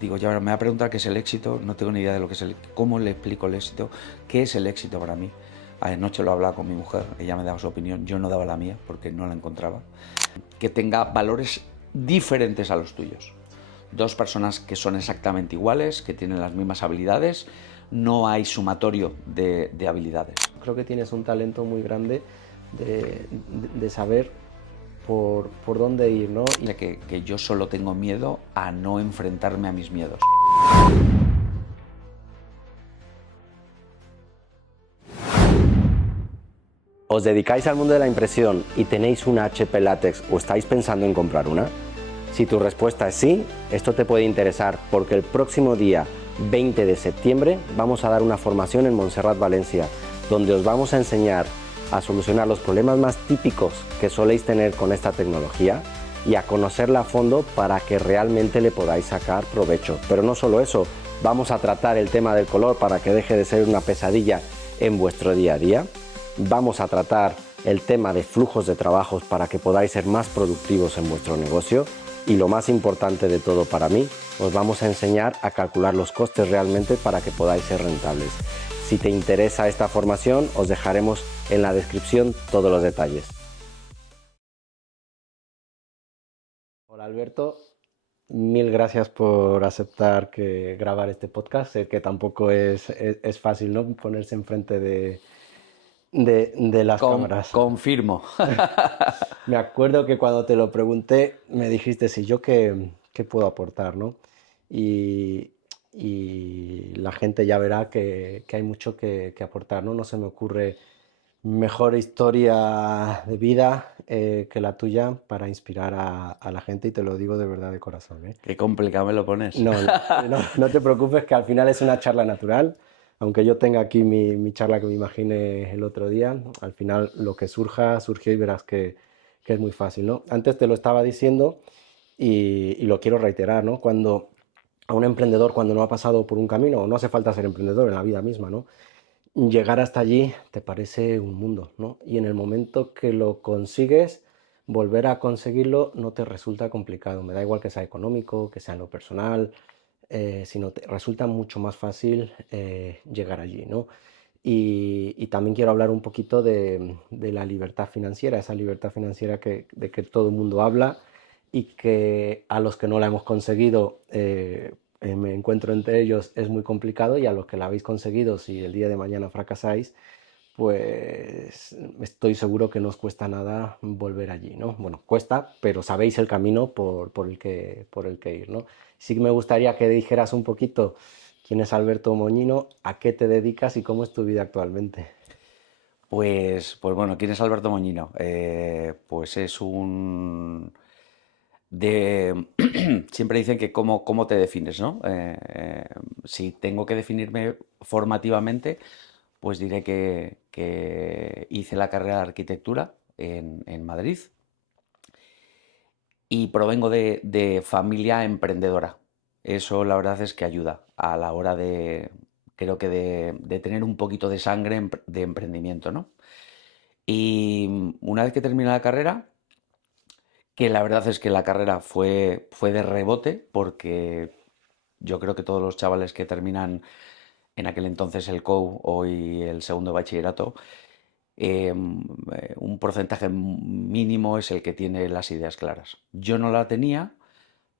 digo, ya me va a preguntar qué es el éxito, no tengo ni idea de lo que es cómo le explico el éxito, qué es el éxito para mí. Anoche lo hablaba con mi mujer, ella me daba su opinión, yo no daba la mía porque no la encontraba. Que tenga valores diferentes a los tuyos. Dos personas que son exactamente iguales, que tienen las mismas habilidades, no hay sumatorio de habilidades. Creo que tienes un talento muy grande de saber por dónde ir, ¿no? Que yo solo tengo miedo a no enfrentarme a mis miedos. ¿Os dedicáis al mundo de la impresión y tenéis una HP Látex o estáis pensando en comprar una? Si tu respuesta es sí, esto te puede interesar porque el próximo día 20 de septiembre vamos a dar una formación en Montserrat, Valencia, donde os vamos a enseñar a solucionar los problemas más típicos que soléis tener con esta tecnología y a conocerla a fondo para que realmente le podáis sacar provecho. Pero no solo eso, vamos a tratar el tema del color para que deje de ser una pesadilla en vuestro día a día. Vamos a tratar el tema de flujos de trabajos para que podáis ser más productivos en vuestro negocio y lo más importante de todo para mí, os vamos a enseñar a calcular los costes realmente para que podáis ser rentables. Si te interesa esta formación, os dejaremos en la descripción todos los detalles. Hola Alberto, mil gracias por aceptar grabar este podcast. Sé que tampoco es fácil, ¿no?, ponerse enfrente de las cámaras. Confirmo. Me acuerdo que cuando te lo pregunté me dijiste si yo qué puedo aportar, ¿no? Y, y la gente ya verá que hay mucho que aportar, ¿no? No se me ocurre mejor historia de vida que la tuya para inspirar a la gente y te lo digo de verdad de corazón, ¿eh? Qué complicado me lo pones. No te preocupes que al final es una charla natural. Aunque yo tenga aquí mi charla que me imaginé el otro día, al final lo que surja, surgió y verás que es muy fácil, ¿no? Antes te lo estaba diciendo y lo quiero reiterar, ¿no? Cuando a un emprendedor, cuando no ha pasado por un camino, no hace falta ser emprendedor en la vida misma, ¿no? Llegar hasta allí te parece un mundo, ¿no? Y en el momento que lo consigues, volver a conseguirlo no te resulta complicado. Me da igual que sea económico, que sea en lo personal, sino te resulta mucho más fácil llegar allí, ¿no? Y también quiero hablar un poquito de la libertad financiera, esa libertad financiera de que todo el mundo habla y que a los que no la hemos conseguido, me encuentro entre ellos, es muy complicado, y a los que la habéis conseguido, si el día de mañana fracasáis, pues estoy seguro que no os cuesta nada volver allí, ¿no? Bueno, cuesta, pero sabéis el camino por el que ir, ¿no? Sí que me gustaría que dijeras un poquito quién es Alberto Moñino, a qué te dedicas y cómo es tu vida actualmente. Pues bueno, ¿quién es Alberto Moñino? Pues es un... de... Siempre dicen que cómo te defines, ¿no? Si tengo que definirme formativamente, pues diré que hice la carrera de arquitectura en Madrid y provengo de familia emprendedora. Eso la verdad es que ayuda a la hora creo que de tener un poquito de sangre de emprendimiento, ¿no? Y una vez que terminé la carrera, que la verdad es que la carrera fue de rebote, porque yo creo que todos los chavales que terminan en aquel entonces el COU, hoy el segundo de bachillerato, un porcentaje mínimo es el que tiene las ideas claras. Yo no la tenía,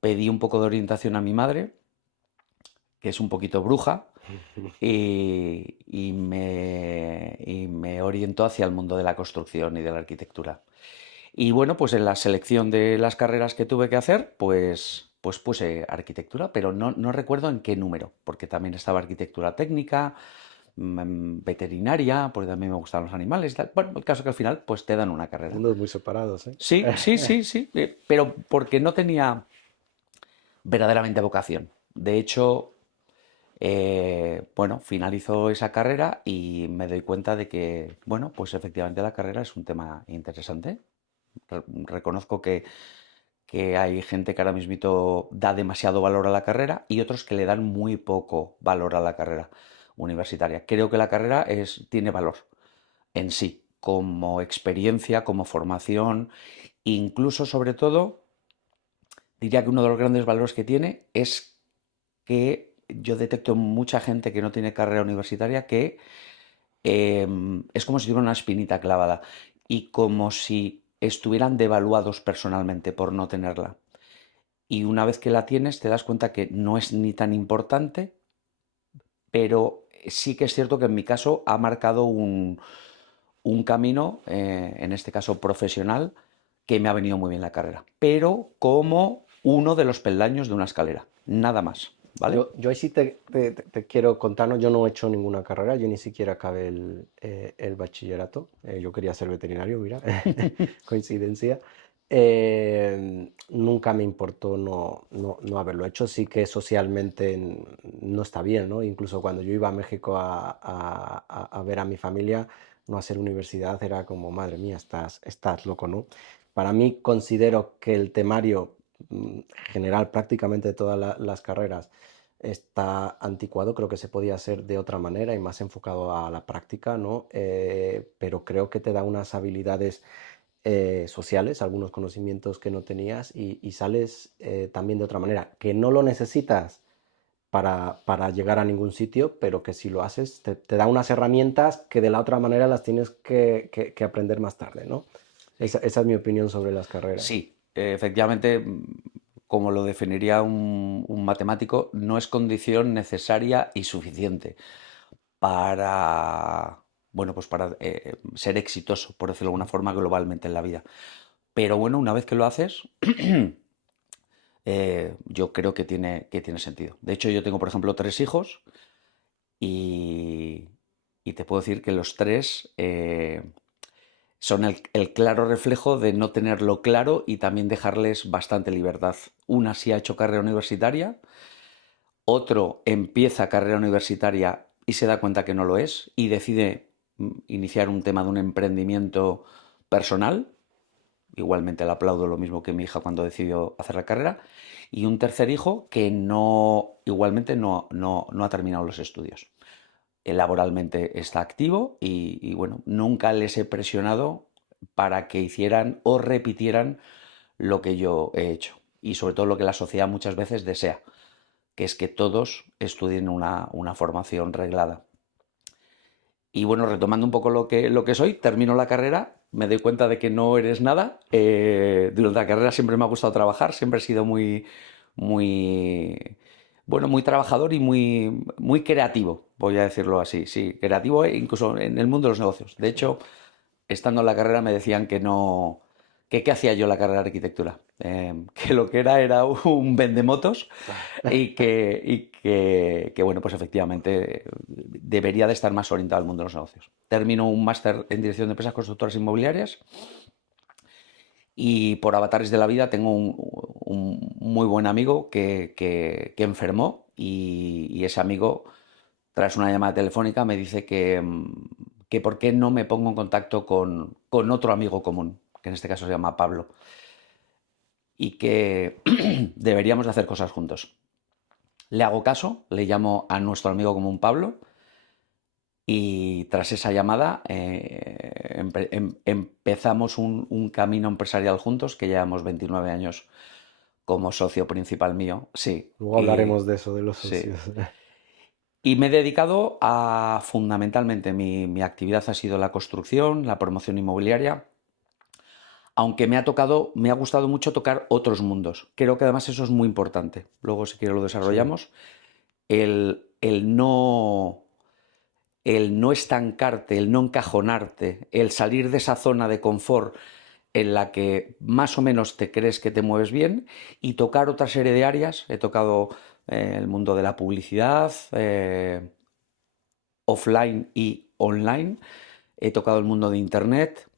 pedí un poco de orientación a mi madre, que es un poquito bruja, y me orientó hacia el mundo de la construcción y de la arquitectura. Y bueno, pues en la selección de las carreras que tuve que hacer, pues puse arquitectura, pero no recuerdo en qué número, porque también estaba arquitectura técnica, veterinaria, porque también me gustan los animales y tal. Bueno, el caso que al final pues te dan una carrera. Mundos muy separados, ¿eh? Sí, sí, sí, sí, pero porque no tenía verdaderamente vocación. De hecho, bueno, finalizo esa carrera y me doy cuenta de que, bueno, pues efectivamente la carrera es un tema interesante. Reconozco que hay gente que ahora mismo da demasiado valor a la carrera y otros que le dan muy poco valor a la carrera universitaria. Creo que la carrera tiene valor en sí, como experiencia, como formación, incluso sobre todo diría que uno de los grandes valores que tiene es que yo detecto mucha gente que no tiene carrera universitaria que es como si tuviera una espinita clavada y como si estuvieran devaluados personalmente por no tenerla. Y una vez que la tienes, te das cuenta que no es ni tan importante, pero sí que es cierto que en mi caso ha marcado un camino, en este caso profesional, que me ha venido muy bien la carrera, pero como uno de los peldaños de una escalera, nada más, ¿vale? Yo ahí sí te quiero contar, ¿no? Yo no he hecho ninguna carrera, yo ni siquiera acabé el bachillerato. Yo quería ser veterinario, mira, coincidencia. Nunca me importó no haberlo hecho. Sí que socialmente no está bien, ¿no? Incluso cuando yo iba a México a ver a mi familia, no hacer universidad era como, madre mía, estás loco, ¿no? Para mí considero que el temario general prácticamente de todas las carreras está anticuado, creo que se podía hacer de otra manera y más enfocado a la práctica, ¿no? Pero creo que te da unas habilidades sociales, algunos conocimientos que no tenías y sales también de otra manera, que no lo necesitas para llegar a ningún sitio, pero que si lo haces te da unas herramientas que de la otra manera las tienes que aprender más tarde, ¿no? Sí. Esa es mi opinión sobre las carreras. Sí, efectivamente, como lo definiría un matemático, no es condición necesaria y suficiente para, bueno, pues para ser exitoso, por decirlo de alguna forma, globalmente en la vida. Pero bueno, una vez que lo haces, yo creo que tiene sentido. De hecho, yo tengo, por ejemplo, tres hijos y, y te puedo decir que los tres son el claro reflejo de no tenerlo claro y también dejarles bastante libertad. Una sí ha hecho carrera universitaria, otro empieza carrera universitaria y se da cuenta que no lo es y decide iniciar un tema de un emprendimiento personal. Igualmente le aplaudo lo mismo que mi hija cuando decidió hacer la carrera. Y un tercer hijo que no, igualmente no ha terminado los estudios. Él laboralmente está activo y bueno, nunca les he presionado para que hicieran o repitieran lo que yo he hecho. Y sobre todo lo que la sociedad muchas veces desea, que es que todos estudien una formación reglada. Y bueno, retomando un poco lo que soy, termino la carrera, me doy cuenta de que no eres nada. Durante la carrera siempre me ha gustado trabajar, siempre he sido muy, bueno, muy trabajador y muy creativo, voy a decirlo así. Sí, creativo incluso en el mundo de los negocios. De hecho, estando en la carrera me decían que no, que qué hacía yo en la carrera de arquitectura. Que lo que era un vendemotos que, bueno, pues efectivamente debería de estar más orientado al mundo de los negocios. Termino un máster en dirección de empresas constructoras inmobiliarias y por avatares de la vida tengo un muy buen amigo que enfermó y ese amigo, tras una llamada telefónica, me dice que por qué no me pongo en contacto con otro amigo común, que en este caso se llama Pablo, y que deberíamos de hacer cosas juntos. Le hago caso, le llamo a nuestro amigo común Pablo y tras esa llamada empezamos un camino empresarial juntos que llevamos 29 años como socio principal mío, sí, Luego hablaremos de eso, de los sí. socios. Y me he dedicado a, fundamentalmente, mi actividad ha sido la construcción, la promoción inmobiliaria, aunque me ha gustado mucho tocar otros mundos. Creo que además eso es muy importante. Luego, si quieres, lo Sí. desarrollamos. El no estancarte, el no encajonarte, el salir de esa zona de confort en la que más o menos te crees que te mueves bien y tocar otra serie de áreas. He tocado el mundo de la publicidad, offline y online. He tocado el mundo de Internet.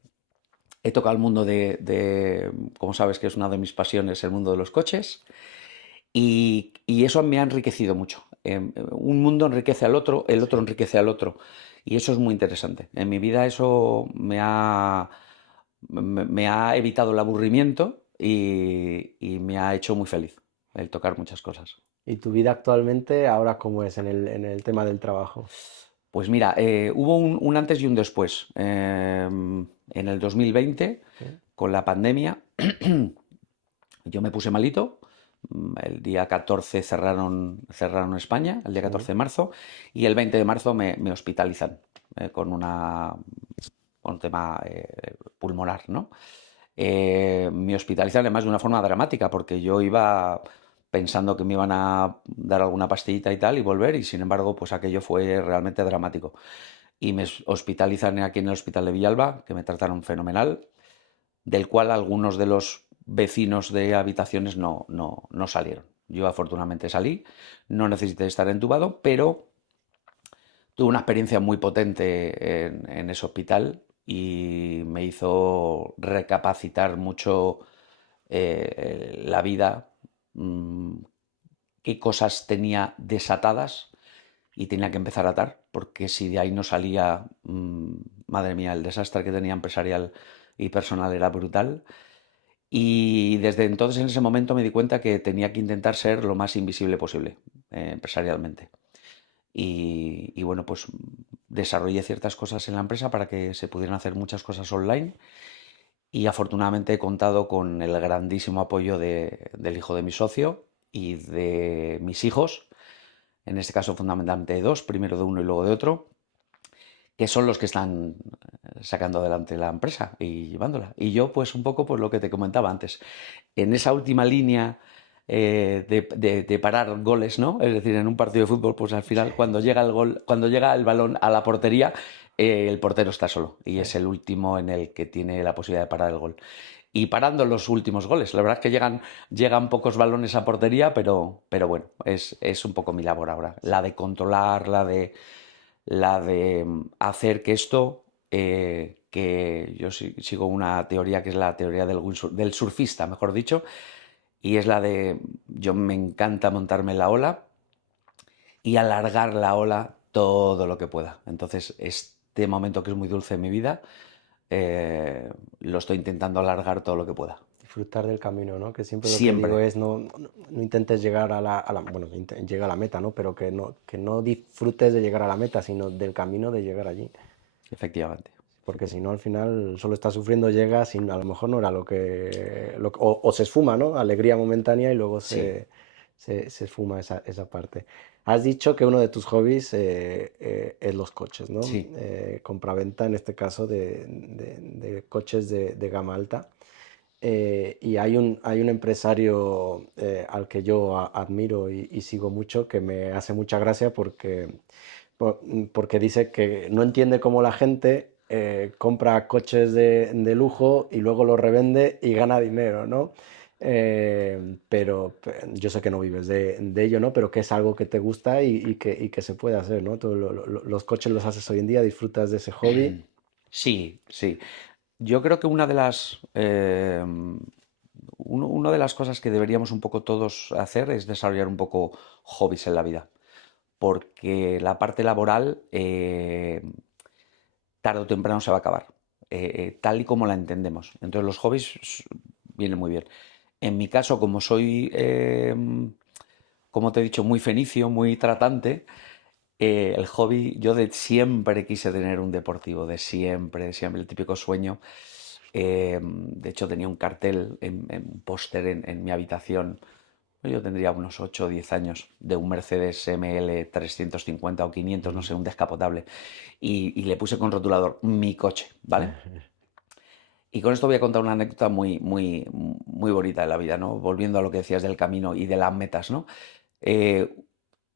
He tocado el mundo como sabes que es una de mis pasiones, el mundo de los coches. Y eso me ha enriquecido mucho. Un mundo enriquece al otro, el otro enriquece al otro. Y eso es muy interesante. En mi vida eso me ha evitado el aburrimiento y me ha hecho muy feliz el tocar muchas cosas. ¿Y tu vida actualmente, ahora cómo es en el tema del trabajo? Pues mira, hubo un antes y un después. En el 2020, ¿Sí? con la pandemia, yo me puse malito El día 14 cerraron España, el día 14 Ujú. de marzo, y el 20 de marzo me hospitalizan con un tema pulmonar, ¿no? Me hospitalizan además de una forma dramática, porque yo iba pensando que me iban a dar alguna pastillita y tal y volver, y sin embargo, pues aquello fue realmente dramático. Y me hospitalizan aquí en el hospital de Villalba, que me trataron fenomenal, del cual algunos de los vecinos de habitaciones no salieron. Yo afortunadamente salí, no necesité estar entubado, pero tuve una experiencia muy potente en ese hospital y me hizo recapacitar mucho la vida, mmm, qué cosas tenía desatadas y tenía que empezar a atar, porque si de ahí no salía, madre mía, el desastre que tenía empresarial y personal era brutal. Y desde entonces, en ese momento, me di cuenta que tenía que intentar ser lo más invisible posible, empresarialmente. Y bueno, pues desarrollé ciertas cosas en la empresa para que se pudieran hacer muchas cosas online y afortunadamente he contado con el grandísimo apoyo del hijo de mi socio y de mis hijos, en este caso fundamentalmente de dos, primero de uno y luego de otro, que son los que están sacando adelante la empresa y llevándola. Y yo, pues un poco pues lo que te comentaba antes, en esa última línea de parar goles, ¿no? Es decir, en un partido de fútbol, pues al final cuando llega el gol, cuando llega el balón a la portería, el portero está solo y es el último en el que tiene la posibilidad de parar el gol. Y parando los últimos goles. La verdad es que llegan pocos balones a portería, pero bueno, es un poco mi labor ahora. La de controlar, la de hacer que esto, que yo sigo una teoría que es la teoría del surfista, mejor dicho, y es la de, yo me encanta montarme en la ola y alargar la ola todo lo que pueda. Entonces, este momento que es muy dulce en mi vida, lo estoy intentando alargar todo lo que pueda. Disfrutar del camino, ¿no? Que siempre lo que digo Siempre, es no intentes llegar bueno, llega a la meta, ¿no? Pero que no disfrutes de llegar a la meta, sino del camino de llegar allí. efectivamente. Porque si no, al final solo estás sufriendo, llegas y a lo mejor no era o se esfuma, ¿no? Alegría momentánea y luego Sí, se esfuma esa parte. Has dicho que uno de tus hobbies es los coches, ¿no? sí. Compraventa, en este caso, de coches de gama alta. Y hay un empresario al que yo admiro y sigo mucho, que me hace mucha gracia porque dice que no entiende cómo la gente compra coches de lujo y luego los revende y gana dinero, ¿no? Yo sé que no vives de ello, ¿no? Pero que es algo que te gusta y que se puede hacer, ¿no? Los coches los haces hoy en día, disfrutas de ese hobby. Sí, sí. Yo creo que una de las cosas que deberíamos un poco todos hacer es desarrollar un poco hobbies en la vida, porque la parte laboral tarde o temprano se va a acabar, tal y como la entendemos. Entonces los hobbies vienen muy bien. En mi caso, como soy, como te he dicho, muy fenicio, muy tratante, el hobby, yo de siempre quise tener un deportivo, de siempre, el típico sueño. De hecho, tenía un cartel, un póster en mi habitación. Yo tendría unos 8 o 10 años, de un Mercedes ML 350 o 500, no Mm. sé, un descapotable. Y le puse con rotulador mi coche, ¿vale? Y con esto voy a contar una anécdota muy, muy, muy bonita de la vida, ¿no? Volviendo a lo que decías del camino y de las metas, ¿no? Eh,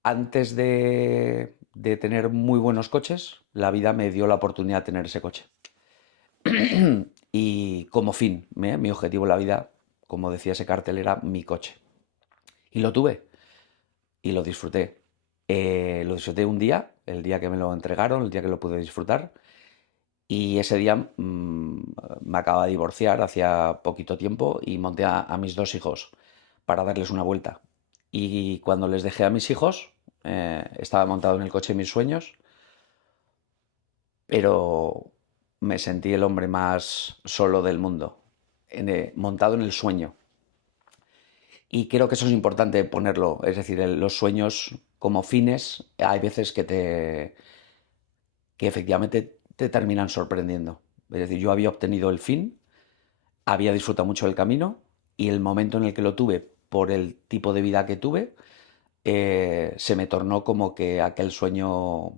Antes de tener muy buenos coches, la vida me dio la oportunidad de tener ese coche. Y como fin, mi objetivo en la vida, como decía ese cartel, era mi coche. Y lo tuve y lo disfruté. Lo disfruté un día, el día que me lo entregaron, el día que lo pude disfrutar. Y ese día me acababa de divorciar hacía poquito tiempo y monté a mis dos hijos para darles una vuelta. Y cuando les dejé a mis hijos, estaba montado en el coche de mis sueños, pero me sentí el hombre más solo del mundo, montado en el sueño. Y creo que eso es importante ponerlo, es decir, los sueños como fines, hay veces que efectivamente te terminan sorprendiendo. Es decir, yo había obtenido el fin, había disfrutado mucho del camino y el momento en el que lo tuve por el tipo de vida que tuve, se me tornó como que aquel sueño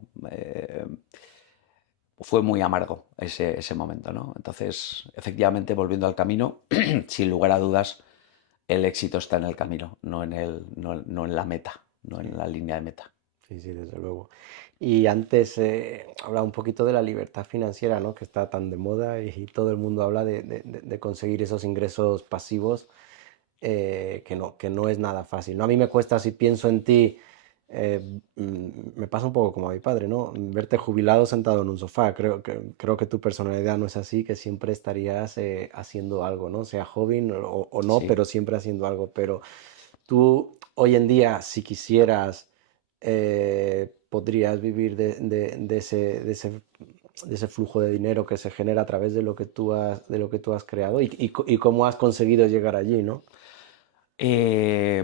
fue muy amargo ese momento, ¿no? Entonces, efectivamente, volviendo al camino, sin lugar a dudas, el éxito está en el camino, no en la meta, no en la línea de meta. Sí, sí, desde luego. Y antes hablaba un poquito de la libertad financiera, ¿no? Que está tan de moda y todo el mundo habla de conseguir esos ingresos pasivos que no es nada fácil, ¿no? A mí me cuesta, si pienso en ti, me pasa un poco como a mi padre, ¿no? Verte jubilado sentado en un sofá. Creo que tu personalidad no es así, que siempre estarías haciendo algo, ¿no? Sea joven o no, Sí. pero siempre haciendo algo. Pero tú hoy en día, si quisieras, podrías vivir de ese flujo de dinero que se genera a través de lo que tú has creado y cómo has conseguido llegar allí, ¿no? Eh,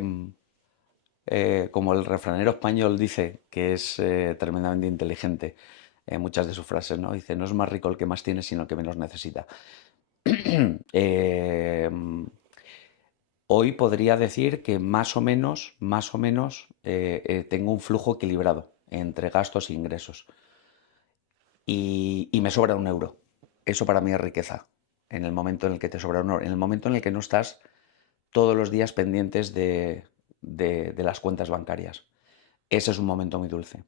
Como el refranero español dice, que es tremendamente inteligente en muchas de sus frases, ¿no? Dice, no es más rico el que más tiene, sino el que menos necesita. Eh, Hoy podría decir que más o menos tengo un flujo equilibrado entre gastos e ingresos. Y me sobra un euro. Eso para mí es riqueza. En el momento en el que te sobra un euro, en el momento en el que no estás todos los días pendientes de las cuentas bancarias. Ese es un momento muy dulce.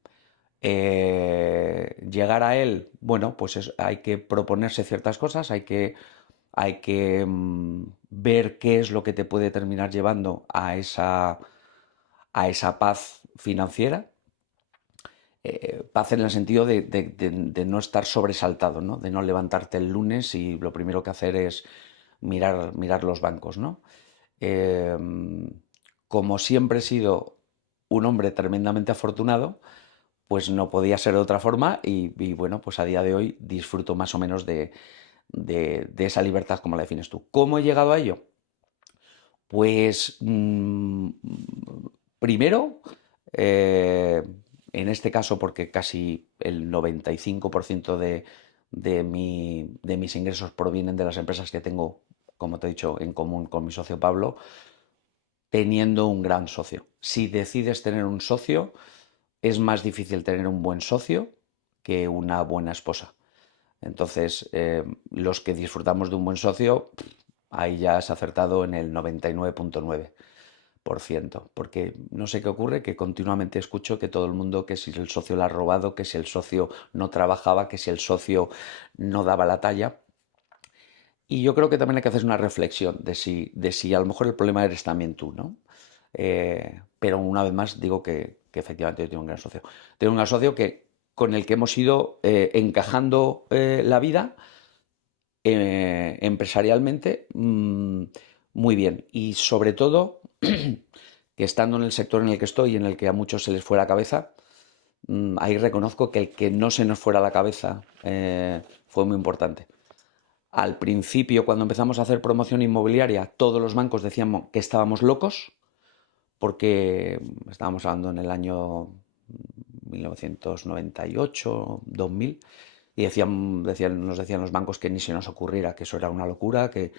Llegar a él, bueno, pues hay que proponerse ciertas cosas, hay que ver qué es lo que te puede terminar llevando a esa paz financiera. Paz en el sentido de no estar sobresaltado, ¿no? De no levantarte el lunes y lo primero que hacer es mirar los bancos, ¿no? Eh, Como siempre he sido un hombre tremendamente afortunado, pues no podía ser de otra forma y bueno, pues a día de hoy disfruto más o menos de esa libertad como la defines tú. ¿Cómo he llegado a ello? Pues primero, eh, en este caso, porque casi el 95% de mis ingresos provienen de las empresas que tengo, como te he dicho, en común con mi socio Pablo, teniendo un gran socio. Si decides tener un socio, es más difícil tener un buen socio que una buena esposa. Entonces, los que disfrutamos de un buen socio, ahí ya has acertado en el 99,9%, porque no sé qué ocurre, que continuamente escucho que todo el mundo, que si el socio la ha robado, que si el socio no trabajaba, que si el socio no daba la talla. Y yo creo que también hay que hacer una reflexión de si a lo mejor el problema eres también tú, ¿no? Pero una vez más digo que efectivamente yo tengo un gran socio. Tengo un gran socio con el que hemos ido encajando la vida empresarialmente muy bien. Y sobre todo, que estando en el sector en el que estoy, en el que a muchos se les fue la cabeza, ahí reconozco que el que no se nos fuera la cabeza fue muy importante. Al principio, cuando empezamos a hacer promoción inmobiliaria, todos los bancos decían que estábamos locos, porque estábamos hablando en el año 1998, 2000, y nos decían los bancos que ni se nos ocurriera, que eso era una locura, que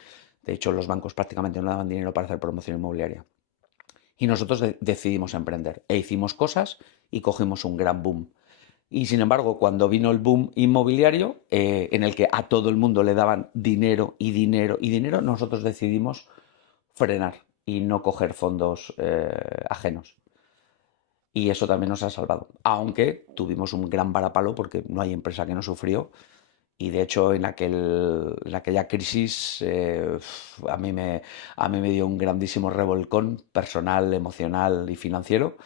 de hecho los bancos prácticamente no daban dinero para hacer promoción inmobiliaria. Y nosotros decidimos emprender e hicimos cosas y cogimos un gran boom. Y sin embargo, cuando vino el boom inmobiliario, en el que a todo el mundo le daban dinero y dinero y dinero, nosotros decidimos frenar y no coger fondos ajenos. Y eso también nos ha salvado. Aunque tuvimos un gran varapalo porque no hay empresa que no sufrió. Y de hecho, en aquella crisis, a mí me dio un grandísimo revolcón personal, emocional y financiero,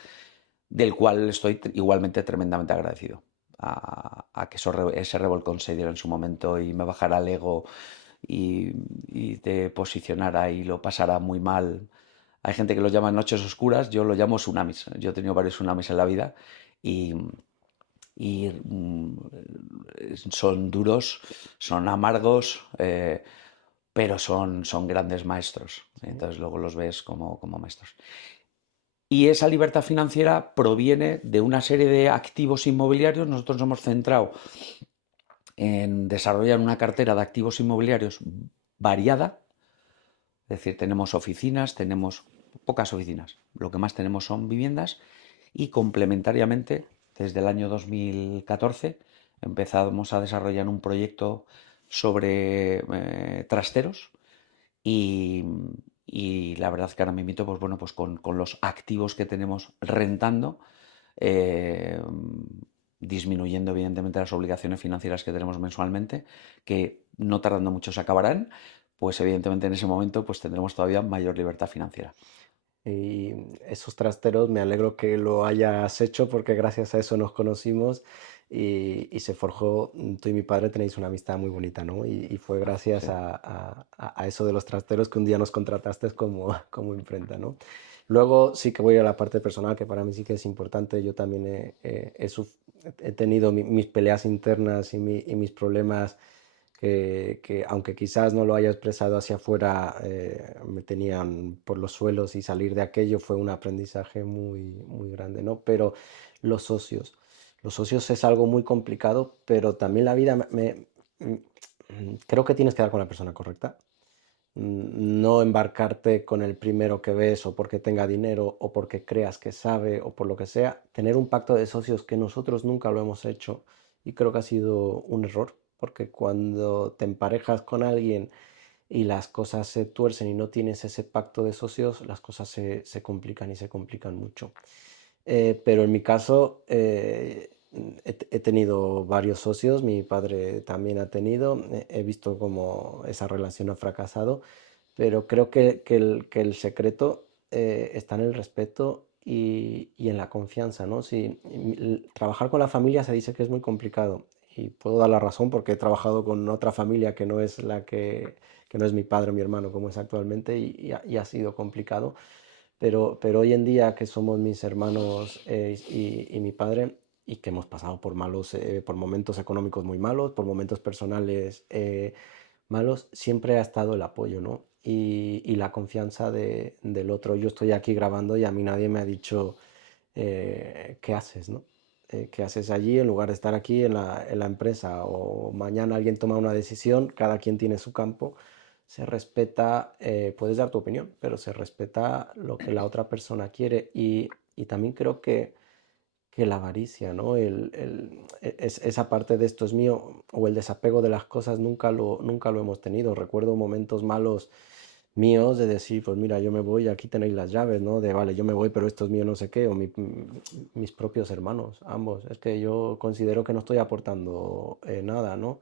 del cual estoy igualmente tremendamente agradecido. A que ese revolcón se diera en su momento y me bajara el ego y te posicionara y lo pasara muy mal. Hay gente que lo llama noches oscuras, yo lo llamo tsunamis. Yo he tenido varios tsunamis en la vida y, y son duros, son amargos, pero son grandes maestros. Entonces luego los ves como maestros. Y esa libertad financiera proviene de una serie de activos inmobiliarios. Nosotros nos hemos centrado en desarrollar una cartera de activos inmobiliarios variada. Es decir, tenemos oficinas, tenemos pocas oficinas. Lo que más tenemos son viviendas y complementariamente, desde el año 2014, empezamos a desarrollar un proyecto sobre trasteros y, y la verdad que ahora mismo, pues bueno, pues con los activos que tenemos rentando, eh, disminuyendo evidentemente las obligaciones financieras que tenemos mensualmente, que no tardando mucho se acabarán, pues evidentemente en ese momento pues tendremos todavía mayor libertad financiera. Y esos trasteros me alegro que lo hayas hecho porque gracias a eso nos conocimos y se forjó, tú y mi padre tenéis una amistad muy bonita, ¿no? Y fue gracias Sí, a eso de los trasteros que un día nos contrataste como, como imprenta, ¿no? Luego sí que voy a la parte personal, que para mí sí que es importante. Yo también he tenido mis peleas internas y mis problemas que aunque quizás no lo haya expresado hacia afuera, me tenían por los suelos y salir de aquello fue un aprendizaje muy grande, ¿no? Pero los socios, los socios es algo muy complicado, pero también la vida creo que tienes que dar con la persona correcta. No embarcarte con el primero que ves o porque tenga dinero o porque creas que sabe o por lo que sea. Tener un pacto de socios que nosotros nunca lo hemos hecho y creo que ha sido un error, porque cuando te emparejas con alguien y las cosas se tuercen y no tienes ese pacto de socios, las cosas se complican y se complican mucho. Pero en mi caso he tenido varios socios, mi padre también ha tenido, he visto cómo esa relación ha fracasado, pero creo que el secreto está en el respeto y en la confianza, ¿no? Si, trabajar con la familia se dice que es muy complicado y puedo dar la razón porque he trabajado con otra familia que no es que no es mi padre o mi hermano como es actualmente y ha sido complicado, pero hoy en día que somos mis hermanos y mi padre y que hemos pasado por malos, por momentos económicos muy malos, por momentos personales malos, siempre ha estado el apoyo, ¿no? Y la confianza del otro. Yo estoy aquí grabando y a mí nadie me ha dicho qué haces, ¿no? ¿Qué haces allí en lugar de estar aquí en la empresa? O mañana alguien toma una decisión, cada quien tiene su campo, se respeta, puedes dar tu opinión, pero se respeta lo que la otra persona quiere y también creo que la avaricia, ¿no? Esa parte de esto es mío o el desapego de las cosas nunca lo hemos tenido. Recuerdo momentos malos míos de decir, pues mira, yo me voy, aquí tenéis las llaves, ¿no? De vale, yo me voy, pero esto es mío, no sé qué, o mis propios hermanos, ambos. Es que yo considero que no estoy aportando nada, ¿no?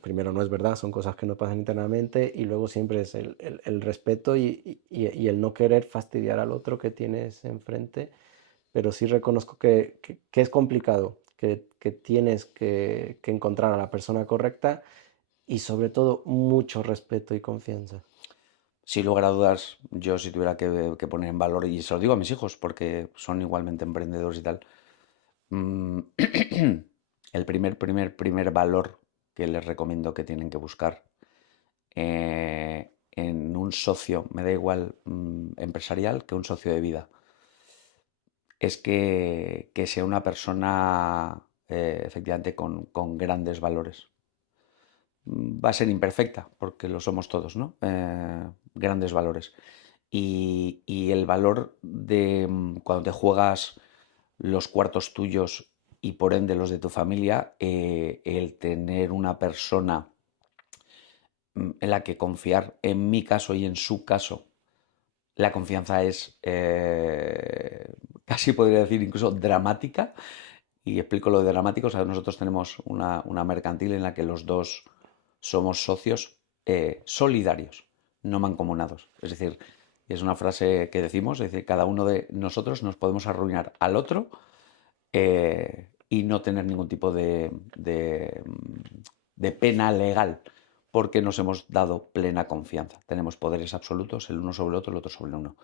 Primero no es verdad, son cosas que no pasan internamente y luego siempre es el respeto y el no querer fastidiar al otro que tienes enfrente, pero sí reconozco que es complicado, que tienes que encontrar a la persona correcta y sobre todo mucho respeto y confianza. sin lugar a dudas, yo si tuviera que poner en valor, y se lo digo a mis hijos porque son igualmente emprendedores y tal, mm, el primer valor que les recomiendo que tienen que buscar en un socio, me da igual empresarial, que un socio de vida, es que sea una persona efectivamente con grandes valores. Va a ser imperfecta, porque lo somos todos, ¿no? Grandes valores. Y el valor de cuando te juegas los cuartos tuyos y por ende los de tu familia, el tener una persona en la que confiar, en mi caso y en su caso, la confianza es casi podría decir incluso dramática. Y explico lo de dramático. O sea, nosotros tenemos una mercantil en la que los dos somos socios solidarios, no mancomunados. Es decir, es una frase que decimos, es decir, cada uno de nosotros nos podemos arruinar al otro y no tener ningún tipo de pena legal, porque nos hemos dado plena confianza. Tenemos poderes absolutos, el uno sobre el otro sobre el uno.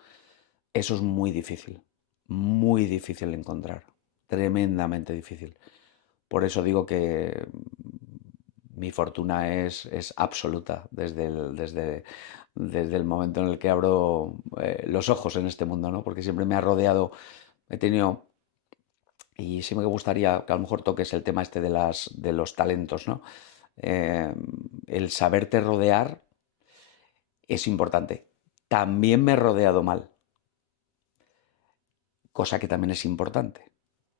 Eso es muy difícil de encontrar, tremendamente difícil. Por eso digo que mi fortuna es absoluta desde el momento en el que abro los ojos en este mundo, ¿no? Porque siempre me ha rodeado, he tenido, y sí me gustaría que a lo mejor toques el tema este de los talentos, ¿no? Eh, el saberte rodear es importante. También me he rodeado mal. cosa que también es importante,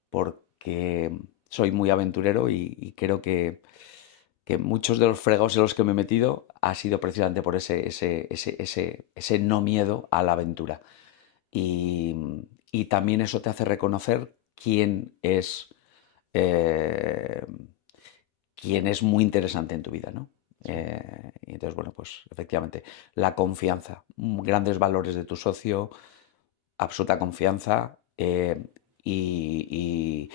porque soy muy aventurero y creo que muchos de los fregados en los que me he metido ha sido precisamente por ese no miedo a la aventura. Y, y también eso te hace reconocer eh, quién es muy interesante en tu vida, ¿no? Sí. Y entonces, bueno, pues efectivamente, la confianza, grandes valores de tu socio, absoluta confianza y,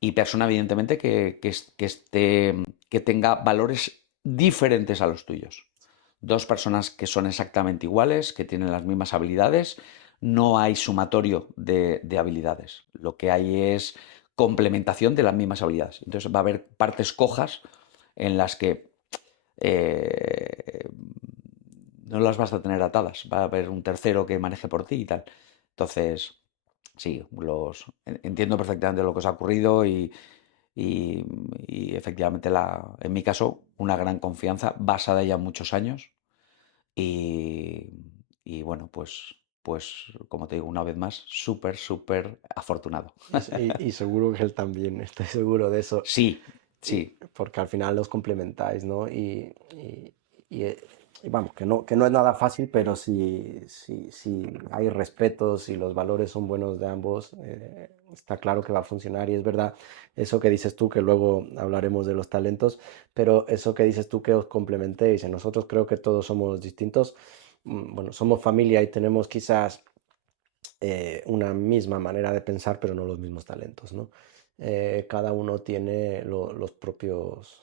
y persona, evidentemente, que tenga valores diferentes a los tuyos. Dos personas que son exactamente iguales, que tienen las mismas habilidades, no hay sumatorio de habilidades. Lo que hay es complementación de las mismas habilidades. Entonces va a haber partes cojas en las que eh, no las vas a tener atadas. Va a haber un tercero que maneje por ti y tal. Entonces, sí, entiendo perfectamente lo que os ha ocurrido y, y efectivamente, en mi caso, una gran confianza basada ya en muchos años y, y bueno, pues como te digo una vez más, súper, súper afortunado. Y seguro que él también, estoy seguro de eso. Sí, Y sí, porque al final los complementáis, ¿no? Y, eh, y vamos, que no es nada fácil, pero si hay respeto, si los valores son buenos de ambos, está claro que va a funcionar. Y es verdad eso que dices tú, que luego hablaremos de los talentos, pero eso que dices tú que os complementéis. En nosotros creo que todos somos distintos. Bueno, somos familia y tenemos quizás una misma manera de pensar, pero no los mismos talentos, ¿no? Cada uno tiene los propios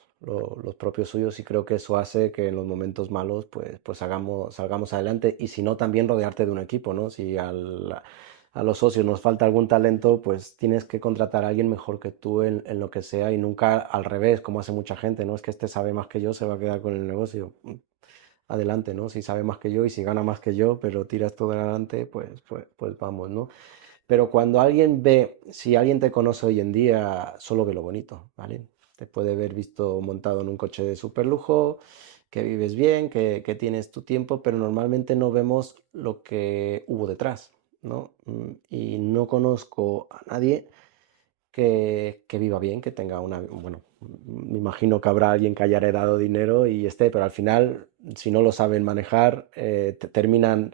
suyos y creo que eso hace que en los momentos malos pues salgamos adelante y si no también rodearte de un equipo, ¿no? Si a los socios nos falta algún talento, pues tienes que contratar a alguien mejor que tú en lo que sea y nunca al revés, como hace mucha gente, ¿no? Es que este sabe más que yo, se va a quedar con el negocio. Adelante, ¿no? Si sabe más que yo y si gana más que yo, pero tiras todo adelante, pues vamos, ¿no? Pero cuando alguien ve, si alguien te conoce hoy en día, solo ve lo bonito, ¿vale? Te puede ver visto montado en un coche de super lujo, que vives bien, que tienes tu tiempo, pero normalmente no vemos lo que hubo detrás, ¿no? Y no conozco a nadie que viva bien, que tenga una, bueno, me imagino que habrá alguien que haya heredado dinero y esté, pero al final, si no lo saben manejar, terminan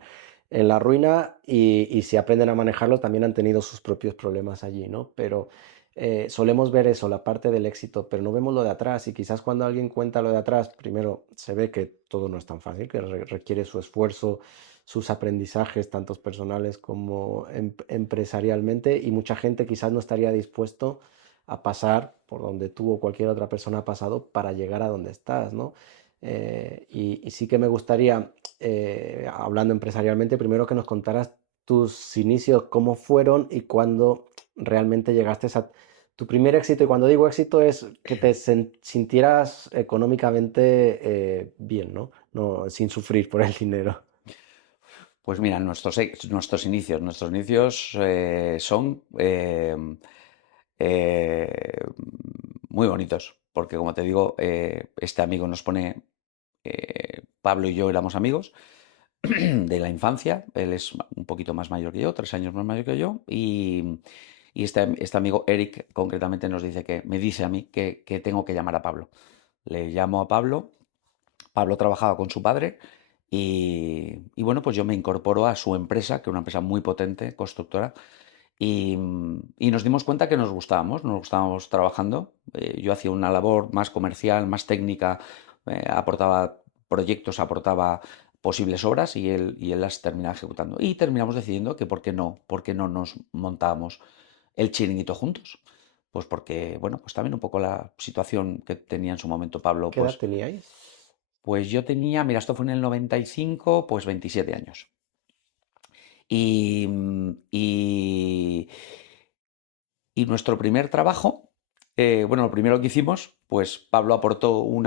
en la ruina y si aprenden a manejarlo, también han tenido sus propios problemas allí, ¿no? Pero solemos ver eso, la parte del éxito, pero no vemos lo de atrás y quizás cuando alguien cuenta lo de atrás, primero se ve que todo no es tan fácil, que requiere su esfuerzo, sus aprendizajes, tanto personales como empresarialmente, y mucha gente quizás no estaría dispuesto a pasar por donde tú o cualquier otra persona ha pasado para llegar a donde estás, ¿no? Y sí que me gustaría, hablando empresarialmente, primero que nos contaras tus inicios, cómo fueron y cuándo realmente llegaste a tu primer éxito. Y cuando digo éxito es que te sintieras económicamente bien, ¿no? No, sin sufrir por el dinero. pues mira, nuestros inicios son eh, muy bonitos, porque como te digo, este amigo nos pone, Pablo y yo éramos amigos de la infancia. Él es un poquito más mayor que yo, 3 años más mayor que yo, y este amigo Eric concretamente me dice a mí que tengo que llamar a Pablo. Le llamo a Pablo. Pablo trabajaba con su padre y bueno, pues yo me incorporo a su empresa, que es una empresa muy potente, constructora, y nos dimos cuenta que nos gustábamos trabajando. Yo hacía una labor más comercial, más técnica, aportaba proyectos, aportaba posibles obras y él las terminaba ejecutando. Y terminamos decidiendo que por qué no nos montábamos el chiringuito juntos. Pues porque, bueno, pues también un poco la situación que tenía en su momento Pablo, ¿Qué edad pues, teníais? pues yo tenía, mira, esto fue en el 95, pues 27 años. Y, y, y nuestro primer trabajo, bueno, lo primero que hicimos, pues Pablo aportó un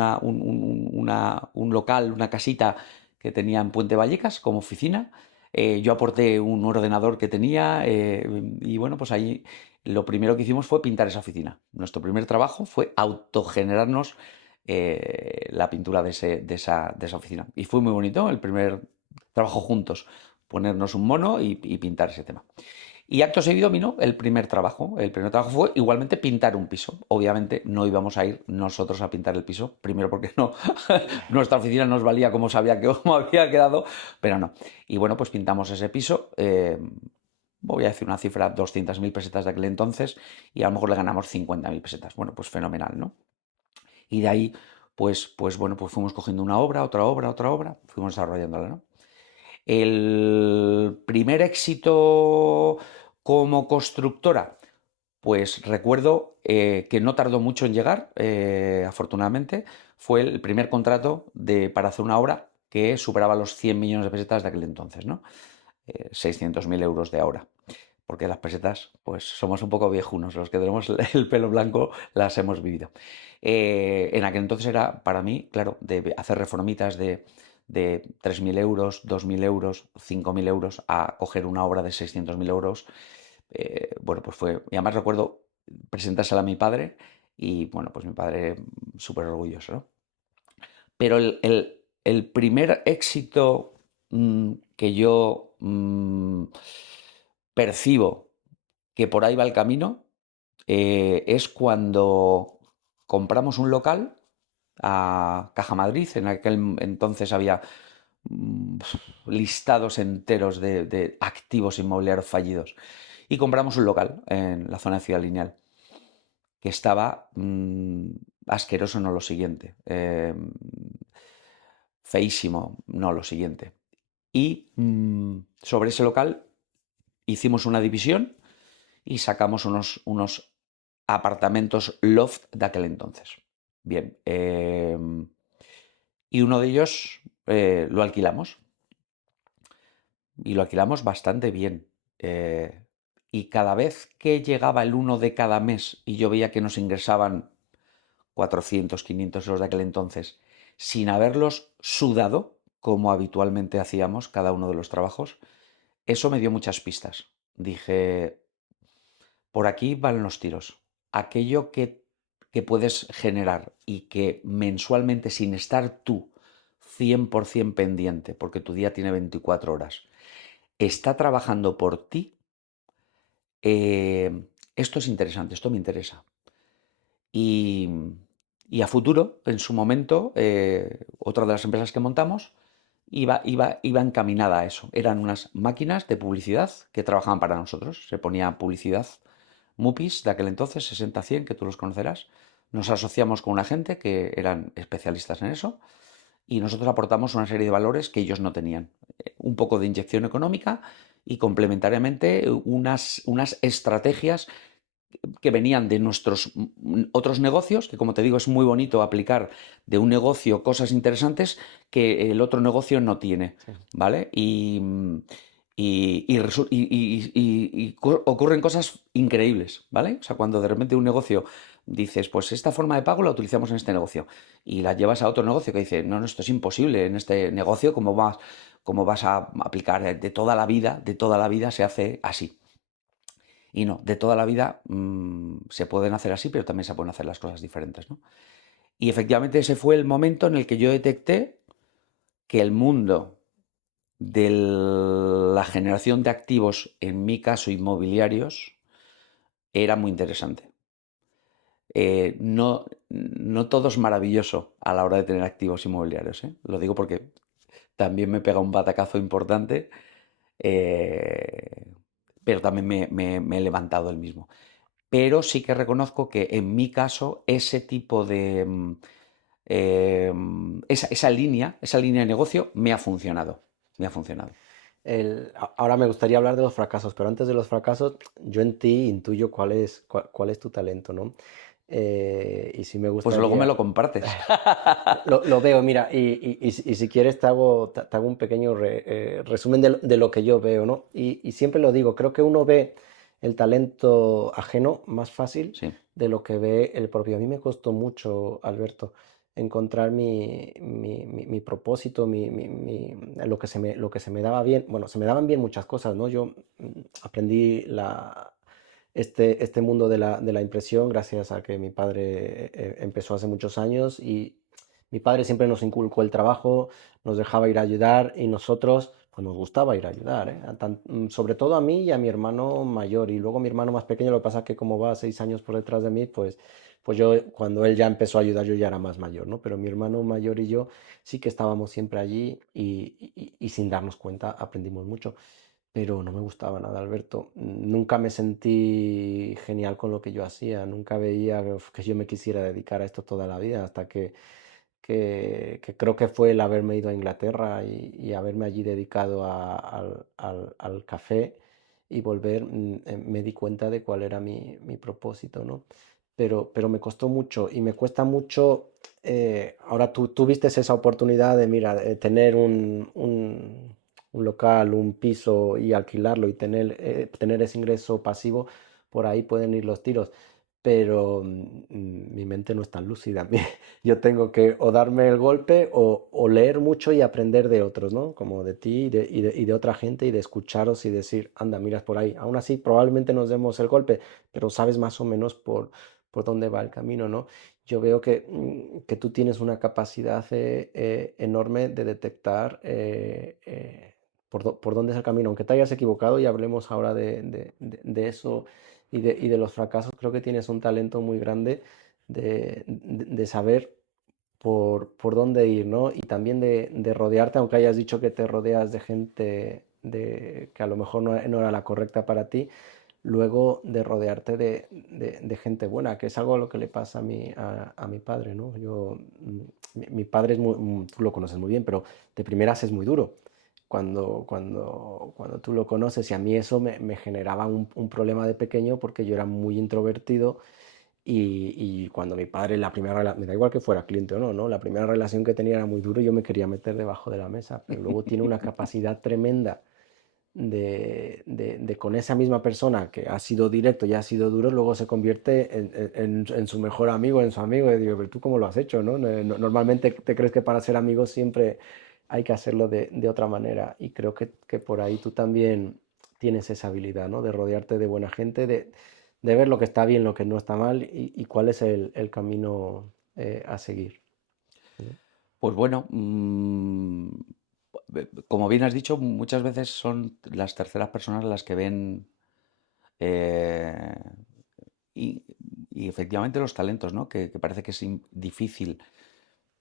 local, una casita que tenía en Puente Vallecas como oficina. Yo aporté un ordenador que tenía y bueno, pues ahí lo primero que hicimos fue pintar esa oficina. Nuestro primer trabajo fue autogenerarnos la pintura de esa oficina. Y fue muy bonito el primer trabajo juntos, ponernos un mono y pintar ese tema. Y acto seguido vino el primer trabajo. El primer trabajo fue igualmente pintar un piso. Obviamente no íbamos a ir nosotros a pintar el piso, primero porque no, nuestra oficina nos valía como sabía que cómo había quedado, pero no. Y bueno, pues pintamos ese piso. Voy a decir una cifra, 200.000 pesetas de aquel entonces, y a lo mejor le ganamos 50.000 pesetas. Bueno, pues fenomenal, ¿no? Y de ahí, pues bueno, pues fuimos cogiendo una obra, otra obra, fuimos desarrollándola, ¿no? El primer éxito como constructora, pues recuerdo que no tardó mucho en llegar, afortunadamente, fue el primer contrato para hacer una obra que superaba los 100 millones de pesetas de aquel entonces, ¿no? 600.000 euros de ahora. Porque las pesetas, pues somos un poco viejunos, los que tenemos el pelo blanco las hemos vivido. En aquel entonces era para mí, claro, de hacer reformitas de 3.000 euros, 2.000 euros, 5.000 euros a coger una obra de 600.000 euros. Bueno, pues fue, y además recuerdo presentársela a mi padre y bueno, pues mi padre súper orgulloso, ¿no? Pero el primer éxito que yo percibo que por ahí va el camino es cuando compramos un local a Caja Madrid. En aquel entonces había mm, listados enteros de activos inmobiliarios fallidos. Y compramos un local en la zona de Ciudad Lineal que estaba asqueroso, no lo siguiente. Feísimo, no lo siguiente. Y sobre ese local hicimos una división y sacamos unos apartamentos loft de aquel entonces. Bien, y uno de ellos lo alquilamos y lo alquilamos bastante bien. Y cada vez que llegaba el 1 de cada mes y yo veía que nos ingresaban 400, 500 euros de aquel entonces, sin haberlos sudado, como habitualmente hacíamos cada uno de los trabajos, eso me dio muchas pistas. Dije, por aquí van los tiros. Aquello que puedes generar y que mensualmente, sin estar tú 100% pendiente, porque tu día tiene 24 horas, está trabajando por ti, esto es interesante, esto me interesa. Y, y a futuro, en su momento, otra de las empresas que montamos iba encaminada a eso. Eran unas máquinas de publicidad que trabajaban para nosotros. Se ponía publicidad MUPIs de aquel entonces, 60-100, que tú los conocerás. Nos asociamos con una gente que eran especialistas en eso y nosotros aportamos una serie de valores que ellos no tenían. Un poco de inyección económica y complementariamente unas estrategias que venían de nuestros otros negocios, que como te digo es muy bonito aplicar de un negocio cosas interesantes que el otro negocio no tiene, Sí. ¿vale? Y ocurren cosas increíbles, ¿vale? O sea, cuando de repente un negocio dices, pues esta forma de pago la utilizamos en este negocio y la llevas a otro negocio que dice, no, no, esto es imposible en este negocio, cómo vas a aplicar de toda la vida se hace así? Y no, de toda la vida se pueden hacer así, pero también se pueden hacer las cosas diferentes, ¿no? Y efectivamente ese fue el momento en el que yo detecté que el mundo de la generación de activos, en mi caso inmobiliarios, era muy interesante. No todo es maravilloso a la hora de tener activos inmobiliarios, ¿eh? Lo digo porque también me pega un batacazo importante, eh, pero también me he levantado el mismo. Pero sí que reconozco que en mi caso ese tipo de... esa línea de negocio me ha funcionado. Me ha funcionado. Ahora me gustaría hablar de los fracasos, pero antes de los fracasos, yo en ti intuyo cuál es tu talento, ¿no? Y sí me Pues luego me gustaría, lo compartes. lo veo, mira, y si quieres te hago un pequeño resumen de lo que yo veo, ¿no? Y siempre lo digo, creo que uno ve el talento ajeno más fácil Sí, de lo que ve el propio. A mí me costó mucho, Alberto, encontrar mi propósito, lo que se me daba bien. Bueno, se me daban bien muchas cosas, ¿no? Yo aprendí este mundo de la impresión gracias a que mi padre empezó hace muchos años y mi padre siempre nos inculcó el trabajo, nos dejaba ir a ayudar y nosotros pues nos gustaba ir a ayudar, ¿eh? Sobre todo a mí y a mi hermano mayor. Y luego mi hermano más pequeño, lo que pasa es que como va 6 años por detrás de mí, pues yo, cuando él ya empezó a ayudar, yo ya era más mayor, ¿no? Pero mi hermano mayor y yo sí que estábamos siempre allí y sin darnos cuenta aprendimos mucho. Pero no me gustaba nada, Alberto. Nunca me sentí genial con lo que yo hacía, nunca veía que yo me quisiera dedicar a esto toda la vida, hasta que creo que fue el haberme ido a Inglaterra y haberme allí dedicado al café y volver, me di cuenta de cuál era mi propósito, ¿no? Pero me costó mucho y me cuesta mucho. Ahora tú viste esa oportunidad de, mira, de tener un local, un piso y alquilarlo y tener ese ingreso pasivo, por ahí pueden ir los tiros. Pero mi mente no es tan lúcida. Yo tengo que o darme el golpe o leer mucho y aprender de otros, ¿no? Como de ti y de otra gente y de escucharos y decir, anda, miras por ahí. Aún así, probablemente nos demos el golpe, pero sabes más o menos por dónde va el camino, ¿no? Yo veo que tú tienes una capacidad enorme de detectar por dónde es el camino. Aunque te hayas equivocado y hablemos ahora de eso y de los fracasos, creo que tienes un talento muy grande de saber por dónde ir, ¿no? Y también de rodearte, aunque hayas dicho que te rodeas de gente que a lo mejor no era la correcta para ti, luego de rodearte de gente buena, que es algo a lo que le pasa a mi padre, ¿no? Mi padre tú lo conoces muy bien, pero de primeras es muy duro. Cuando tú lo conoces, y a mí eso me generaba un problema de pequeño porque yo era muy introvertido y cuando mi padre, me da igual que fuera cliente o no, ¿no? La primera relación que tenía era muy duro y yo me quería meter debajo de la mesa, pero luego tiene una capacidad tremenda de con esa misma persona que ha sido directo y ha sido duro, luego se convierte en su mejor amigo, en su amigo. Y digo, pero tú cómo lo has hecho, ¿no? Normalmente te crees que para ser amigos siempre hay que hacerlo de otra manera. Y creo que por ahí tú también tienes esa habilidad, ¿no? De rodearte de buena gente, de ver lo que está bien, lo que no está mal y cuál es el camino a seguir, ¿no? Pues bueno, como bien has dicho, muchas veces son las terceras personas las que ven eh, y, y efectivamente los talentos, ¿no? Que parece que es difícil.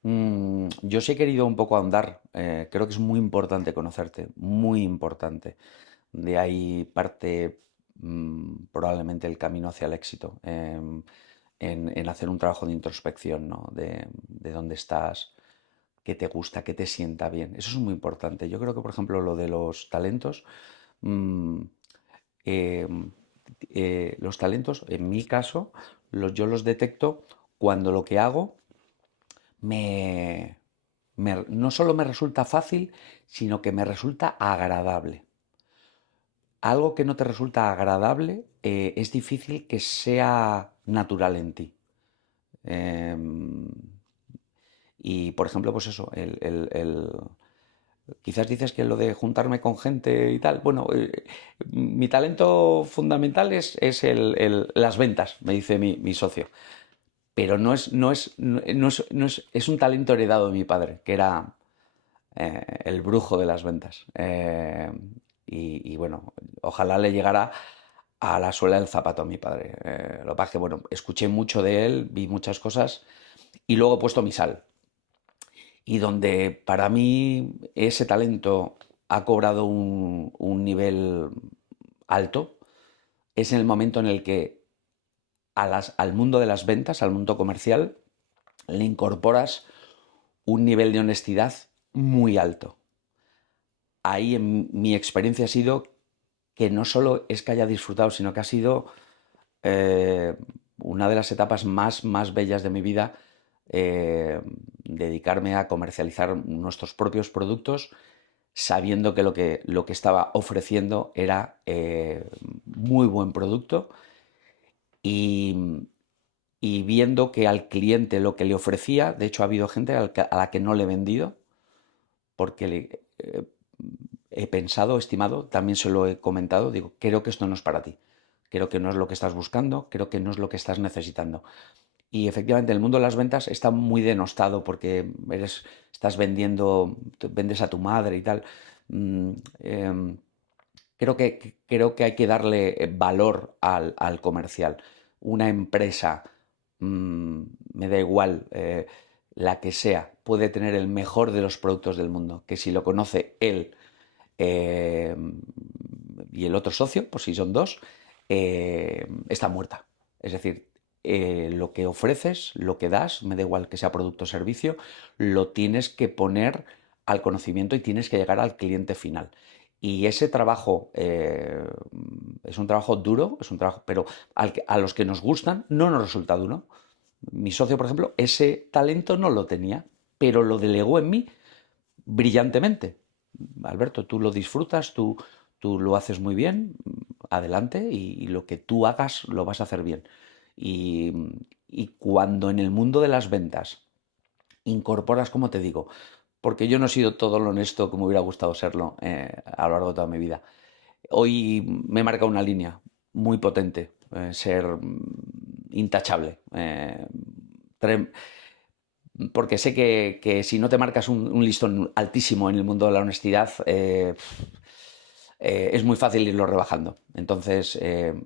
Yo sí he querido un poco ahondar. Creo que es muy importante conocerte, muy importante. De ahí parte probablemente el camino hacia el éxito, en hacer un trabajo de introspección, ¿no? De dónde estás, qué te gusta, qué te sienta bien. Eso es muy importante. Yo creo que, por ejemplo, lo de los talentos, mm, eh, los talentos, en mi caso, yo los detecto cuando lo que hago me, no solo me resulta fácil, sino que me resulta agradable. Algo que no te resulta agradable, es difícil que sea natural en ti. Em, y por ejemplo, pues eso, quizás dices que lo de juntarme con gente y tal. Bueno, mi talento fundamental es las ventas, me dice mi socio. Pero es un talento heredado de mi padre, que era el brujo de las ventas. Y bueno, ojalá le llegara a la suela del zapato a mi padre. Lo que pasa es que, bueno, escuché mucho de él, vi muchas cosas y luego he puesto mi sal. Y donde para mí ese talento ha cobrado un nivel alto es en el momento en el que al mundo de las ventas, al mundo comercial, le incorporas un nivel de honestidad muy alto. Ahí en mi experiencia ha sido que no solo es que haya disfrutado, sino que ha sido eh, una de las etapas más bellas de mi vida, dedicarme a comercializar nuestros propios productos, sabiendo que lo que estaba ofreciendo era muy buen producto y, y viendo que al cliente lo que le ofrecía, de hecho ha habido gente a la que no le he vendido, porque he pensado, estimado, también se lo he comentado, digo, creo que esto no es para ti, creo que no es lo que estás buscando, creo que no es lo que estás necesitando. Y efectivamente, el mundo de las ventas está muy denostado porque estás vendiendo, vendes a tu madre y tal. Mm, em, creo que hay que darle valor al comercial. Una empresa, mm, me da igual la que sea, puede tener el mejor de los productos del mundo, que si lo conoce él eh, y el otro socio, pues si son dos, está muerta. Es decir, lo que ofreces, lo que das, me da igual que sea producto o servicio, lo tienes que poner al conocimiento y tienes que llegar al cliente final. Y ese trabajo es un trabajo duro, es un trabajo, pero a los que nos gustan no nos resulta duro. Mi socio, por ejemplo, ese talento no lo tenía, pero lo delegó en mí brillantemente. Alberto, tú lo disfrutas, tú lo haces muy bien, adelante, y lo que tú hagas lo vas a hacer bien. Y, y cuando en el mundo de las ventas incorporas, como te digo, porque yo no he sido todo lo honesto que me hubiera gustado serlo a lo largo de toda mi vida. Hoy me marca una línea muy potente, ser intachable. Porque sé que si no te marcas un listón altísimo en el mundo de la honestidad, es muy fácil irlo rebajando. Entonces,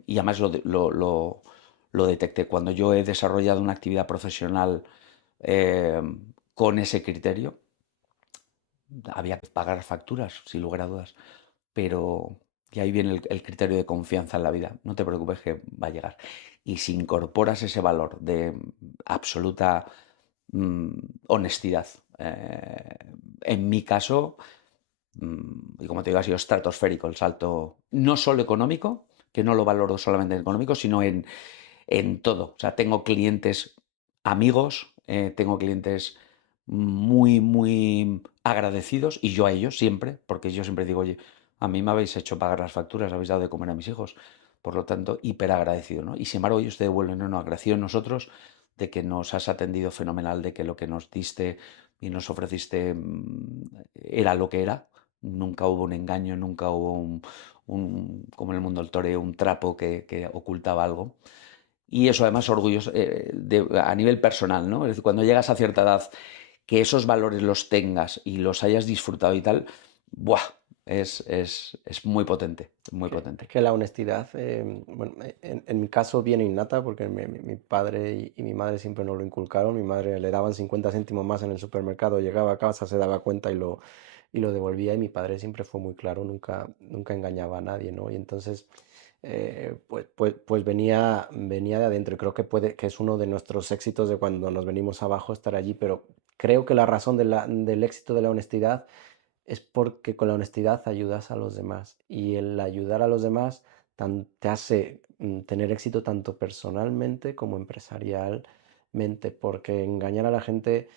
y además lo detecté. Cuando yo he desarrollado una actividad profesional eh, con ese criterio, había que pagar facturas, sin lugar a dudas. Pero, y ahí viene el criterio de confianza en la vida. No te preocupes que va a llegar. Y si incorporas ese valor de absoluta mm, honestidad, en mi caso, y como te digo, ha sido estratosférico el salto, no solo económico, que no lo valoro solamente en económico, sino en todo. O sea, tengo clientes amigos, tengo clientes muy, muy agradecidos, y yo a ellos siempre, porque yo siempre digo, oye, a mí me habéis hecho pagar las facturas, habéis dado de comer a mis hijos, por lo tanto, hiper agradecido, ¿no? Y sin embargo, ellos te devuelven, no, no, agradecido nosotros de que nos has atendido fenomenal, de que lo que nos diste y nos ofreciste era lo que era. Nunca hubo un engaño, nunca hubo como en el mundo del toreo, un trapo que ocultaba algo. Y eso además orgulloso a nivel personal, ¿no? Es decir, cuando llegas a cierta edad, que esos valores los tengas y los hayas disfrutado y tal, ¡buah! Es muy potente, muy Es potente. que la honestidad, bueno, en mi caso viene innata porque mi padre y mi madre siempre nos lo inculcaron. Mi madre le daban 50 céntimos más en el supermercado, llegaba a casa, se daba cuenta y lo devolvía. Y mi padre siempre fue muy claro, nunca engañaba a nadie, ¿no? Y entonces, pues venía de adentro. Y creo que que es uno de nuestros éxitos de cuando nos venimos abajo estar allí. Pero creo que la razón del éxito de la honestidad es porque con la honestidad ayudas a los demás y el ayudar a los demás te hace tener éxito tanto personalmente como empresarialmente, porque engañar a la gente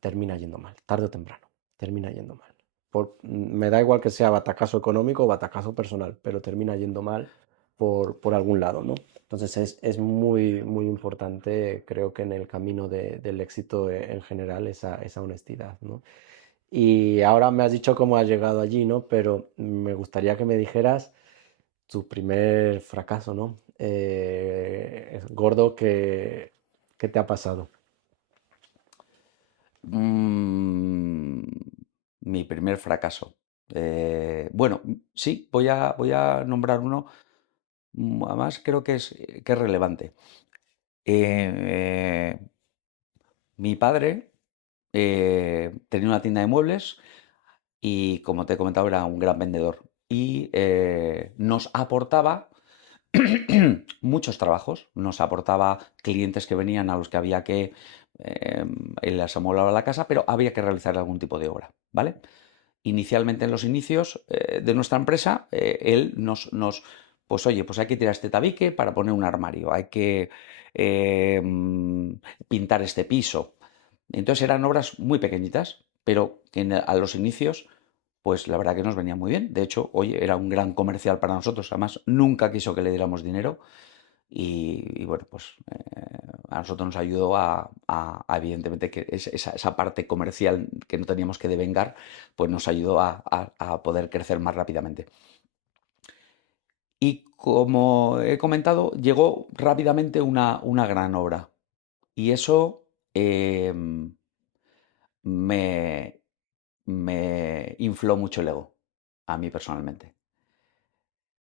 termina yendo mal, tarde o temprano, termina yendo mal. Me da igual que sea batacazo económico o batacazo personal, pero termina yendo mal por algún lado, ¿no? Entonces es muy, muy importante, creo que en el camino del éxito en general, esa honestidad, ¿no? Y ahora me has dicho cómo has llegado allí, ¿no? Pero me gustaría que me dijeras tu primer fracaso, ¿no? Gordo, ¿qué te ha pasado? Mm, mi primer fracaso. Bueno, sí, voy a nombrar uno. Además, creo que es relevante. Eh, Mi padre tenía una tienda de muebles y, como te he comentado, era un gran vendedor. Y nos aportaba muchos trabajos, nos aportaba clientes que venían a los que había que, él les amoblaba la casa, pero había que realizar algún tipo de obra, ¿vale? Inicialmente, en los inicios de nuestra empresa, él pues oye, pues hay que tirar este tabique para poner un armario, hay que eh, mm, pintar este piso. Entonces eran obras muy pequeñitas, pero que a los inicios, pues la verdad que nos venía muy bien. De hecho, oye, era un gran comercial para nosotros. Además, nunca quiso que le diéramos dinero. Y bueno, pues a nosotros nos ayudó evidentemente, que esa parte comercial que no teníamos que devengar, pues nos ayudó a poder crecer más rápidamente. Y como he comentado, llegó rápidamente una gran obra. Y eso me, me infló mucho el ego. a mí personalmente.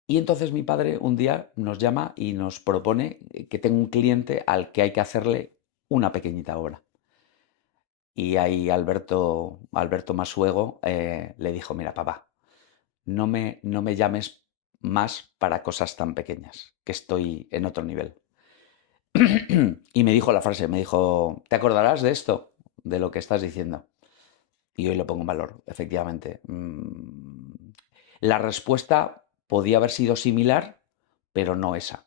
Y entonces mi padre un día nos llama y nos propone que tengo un cliente al que hay que hacerle una pequeñita obra. Y ahí Alberto Masuego le dijo, mira, papá, no me llames más para cosas tan pequeñas, que estoy en otro nivel. Y me dijo la frase, me dijo, ¿te acordarás de esto? De lo que estás diciendo. Y hoy lo pongo en valor, efectivamente. La respuesta podía haber sido similar, pero no esa.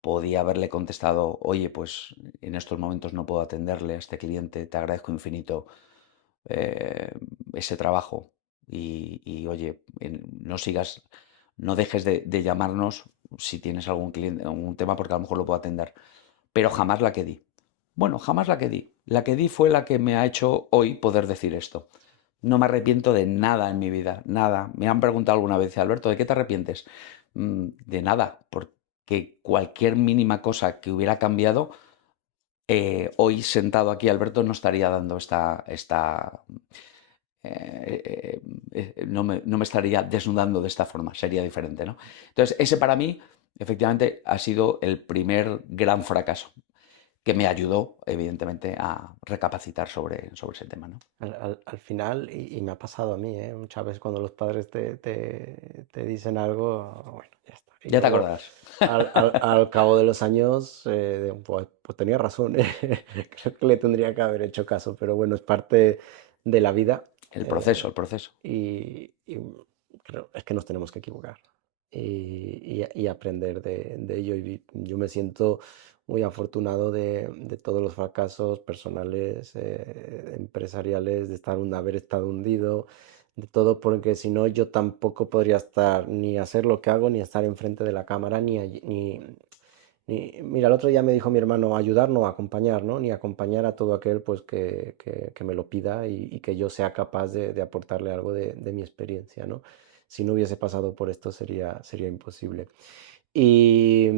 Podía haberle contestado, oye, pues en estos momentos no puedo atenderle a este cliente, te agradezco infinito eh, ese trabajo oye, no sigas, no dejes de llamarnos si tienes algún cliente, algún tema, porque a lo mejor lo puedo atender. Pero jamás la que di. Bueno, jamás la que di. La que di fue la que me ha hecho hoy poder decir esto. No me arrepiento de nada en mi vida, nada. Me han preguntado alguna vez, Alberto, ¿de qué te arrepientes? De nada, porque cualquier mínima cosa que hubiera cambiado, hoy sentado aquí, Alberto, no estaría dando no me estaría desnudando de esta forma, sería diferente, ¿no? Entonces, ese para mí, efectivamente, ha sido el primer gran fracaso que me ayudó, evidentemente, a recapacitar sobre ese tema, ¿no? Al final, y me ha pasado a mí, ¿eh? Muchas veces cuando los padres te dicen algo, bueno, ya está. Y Ya te luego, acordarás. al cabo de los años, pues tenía razón, ¿eh? Creo que le tendría que haber hecho caso, pero bueno, es parte de la vida. El proceso, eh, el proceso. y creo, es que nos tenemos que equivocar y aprender de ello. Y yo me siento muy afortunado de todos los fracasos personales, empresariales, de haber estado hundido, de todo, porque si no, yo tampoco podría estar ni hacer lo que hago, ni estar enfrente de la cámara, mira, el otro día me dijo mi hermano, ayudar no acompañar, ¿no? Ni acompañar a todo aquel pues que me lo pida y que yo sea capaz de aportarle algo de mi experiencia, ¿no? Si no hubiese pasado por esto sería imposible. ¿Y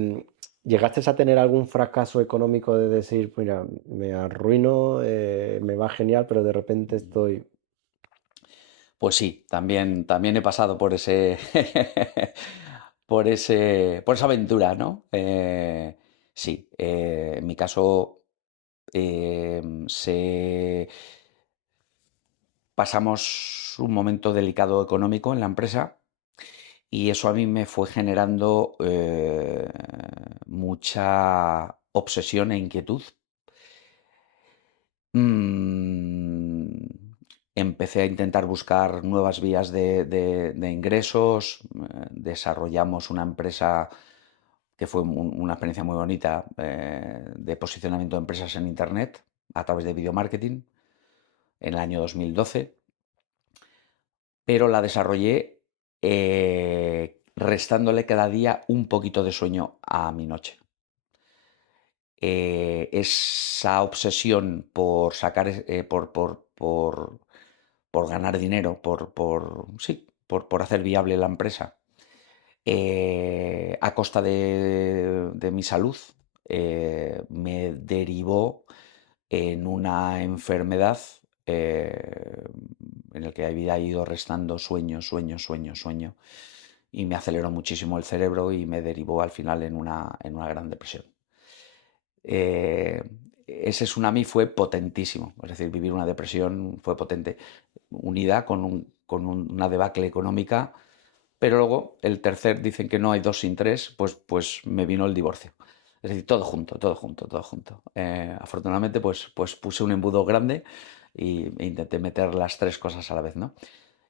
llegaste a tener algún fracaso económico de decir, mira, me arruino, me va genial, pero de repente estoy... Pues sí, también he pasado por ese, por esa aventura, ¿no? Sí, en mi caso eh, se, pasamos un momento delicado económico en la empresa y eso a mí me fue generando mucha obsesión e inquietud. Mm, Empecé a intentar buscar nuevas vías de ingresos, desarrollamos una empresa que fue una experiencia muy bonita de posicionamiento de empresas en Internet a través de video marketing en el año 2012, pero la desarrollé restándole cada día un poquito de sueño a mi noche. Esa obsesión por sacar, por ganar dinero, sí, por hacer viable la empresa, a costa de mi salud, me derivó en una enfermedad eh, en la que había ido restando sueño, sueño, sueño, sueño, y me aceleró muchísimo el cerebro y me derivó al final en una gran depresión. Eh, Ese tsunami fue potentísimo, es decir, vivir una depresión fue potente, unida con una debacle económica, pero luego el tercer, dicen que no hay dos sin tres, pues me vino el divorcio. Es decir, todo junto, todo junto, todo junto. Afortunadamente, pues puse un embudo grande e intenté meter las tres cosas a la vez, ¿no?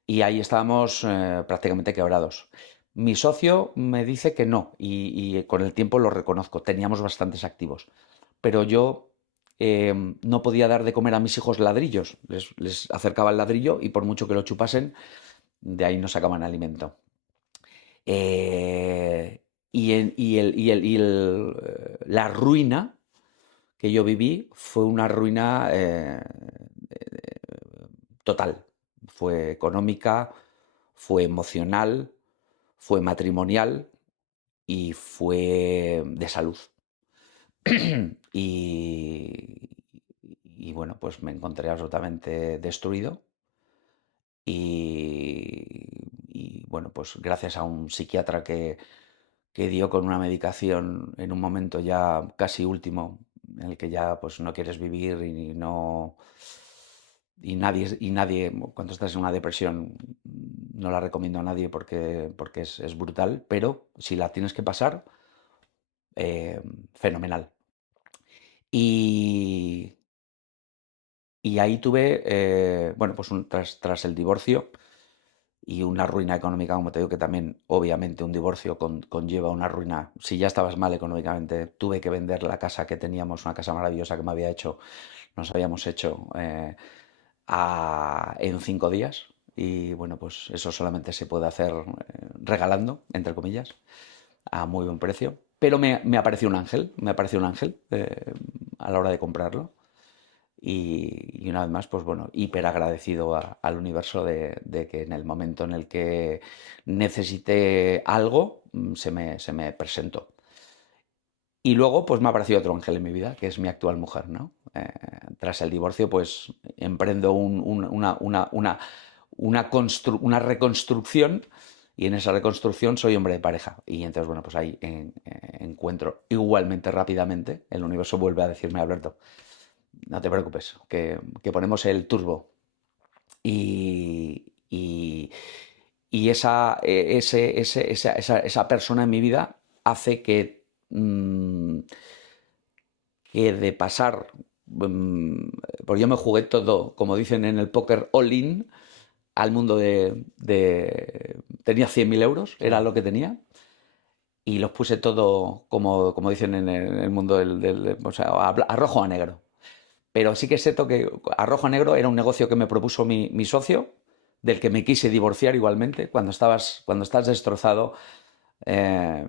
Y ahí estábamos prácticamente quebrados. Mi socio me dice que no, y con el tiempo lo reconozco, teníamos bastantes activos, pero yo no podía dar de comer a mis hijos ladrillos, les acercaba el ladrillo y por mucho que lo chupasen, de ahí no sacaban alimento. La ruina que yo viví fue una ruina total. Fue económica, fue emocional, fue matrimonial y fue de salud. Y, y bueno, pues me encontré absolutamente destruido y, bueno, pues gracias a un psiquiatra que dio con una medicación en un momento ya casi último, en el que ya pues no quieres vivir y no... Y nadie, cuando estás en una depresión, no la recomiendo a nadie porque es brutal, pero si la tienes que pasar, eh, fenomenal. Y, y ahí tuve, bueno, pues tras el divorcio y una ruina económica, como te digo, que también obviamente un divorcio conlleva una ruina. Si ya estabas mal económicamente, tuve que vender la casa que teníamos, una casa maravillosa que nos habíamos hecho en 5 días. Y bueno, pues eso solamente se puede hacer regalando, entre comillas, a muy buen precio. Pero me apareció un ángel, a la hora de comprarlo. Y una vez más, pues bueno, hiper agradecido al universo de que en el momento en el que necesité algo, se me presentó. Y luego, pues me ha aparecido otro ángel en mi vida, que es mi actual mujer, ¿no? Tras el divorcio, pues emprendo una reconstrucción y en esa reconstrucción soy hombre de pareja. Y entonces, bueno, pues ahí encuentro igualmente rápidamente, el universo vuelve a decirme, Alberto, no te preocupes, que ponemos el turbo. Y esa persona en mi vida hace que de pasar, porque yo me jugué todo, como dicen en el póker, all-in, al mundo tenía 100.000 euros, era Sí. lo que tenía, y los puse todo, como dicen en el mundo o sea, a rojo o a negro. Pero sí que es cierto que a rojo a negro era un negocio que me propuso mi socio, del que me quise divorciar igualmente. Cuando estás destrozado, eh,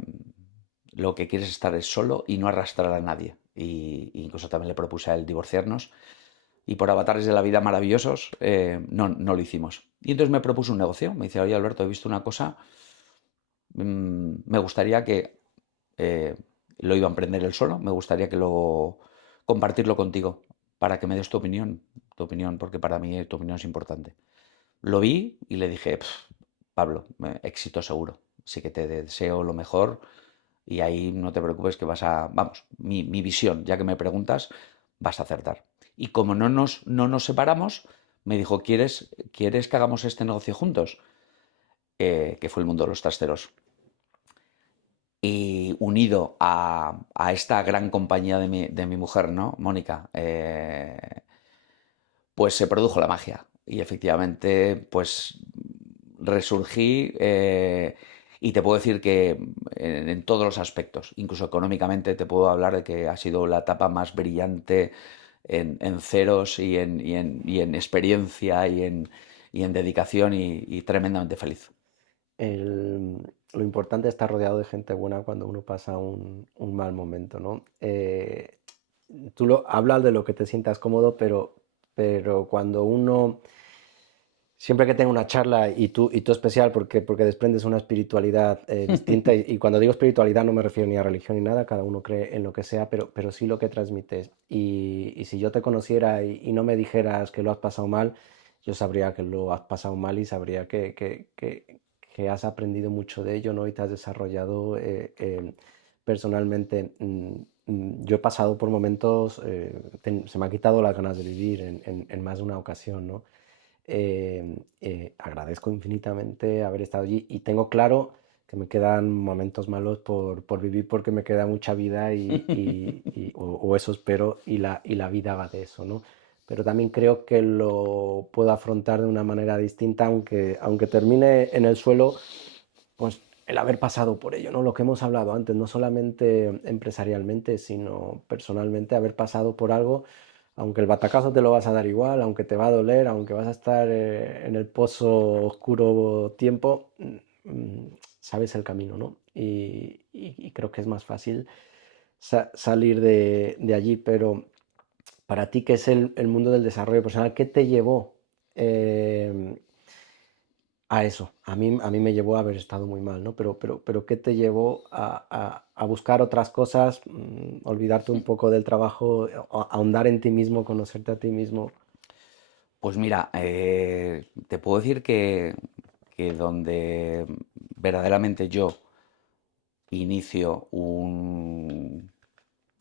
lo que quieres estar es solo y no arrastrar a nadie. Y incluso también le propuse a él divorciarnos. Y por avatares de la vida maravillosos, no lo hicimos. Y entonces me propuso un negocio. Me dice, oye Alberto, he visto una cosa, me gustaría que eh, lo iba a emprender él solo, me gustaría compartirlo contigo para que me des tu opinión, porque para mí tu opinión es importante. Lo vi y le dije, Pablo, éxito seguro, sí que te deseo lo mejor y ahí no te preocupes que vamos, mi visión, ya que me preguntas, vas a acertar. Y como no nos separamos, me dijo, ¿quieres que hagamos este negocio juntos? Que fue el mundo de los trasteros. Y unido a esta gran compañía de mi mujer, ¿no? Mónica, pues se produjo la magia. Y efectivamente, pues resurgí y te puedo decir que en todos los aspectos, incluso económicamente, te puedo hablar de que ha sido la etapa más brillante en ceros y en experiencia y en dedicación y tremendamente feliz. El- lo importante es estar rodeado de gente buena cuando uno pasa un mal momento, ¿no? Tú hablas de lo que te sientas cómodo, pero cuando uno, siempre que tenga una charla y tú especial, porque desprendes una espiritualidad distinta, y cuando digo espiritualidad no me refiero ni a religión ni nada, cada uno cree en lo que sea, pero sí lo que transmites. Y si yo te conociera y no me dijeras que lo has pasado mal, yo sabría que lo has pasado mal y sabría que has aprendido mucho de ello, ¿no? Y te has desarrollado personalmente. Yo he pasado por momentos, se me ha quitado las ganas de vivir en más de una ocasión, ¿no? Agradezco infinitamente haber estado allí y tengo claro que me quedan momentos malos por vivir porque me queda mucha vida o eso espero y la vida va de eso, ¿no? Pero también creo que lo puedo afrontar de una manera distinta, aunque termine en el suelo, pues el haber pasado por ello, ¿no? Lo que hemos hablado antes, no solamente empresarialmente, sino personalmente, haber pasado por algo, aunque el batacazo te lo vas a dar igual, aunque te va a doler, aunque vas a estar en el pozo oscuro tiempo, sabes el camino, ¿no? Y creo que es más fácil salir de allí, pero para ti, ¿qué es el mundo del desarrollo personal? ¿Qué te llevó? eh, a eso, a mí me llevó a haber estado muy mal, ¿no? Pero ¿qué te llevó a buscar otras cosas, olvidarte un poco del trabajo, ahondar en ti mismo, conocerte a ti mismo? Pues mira, te puedo decir que donde verdaderamente yo inicio un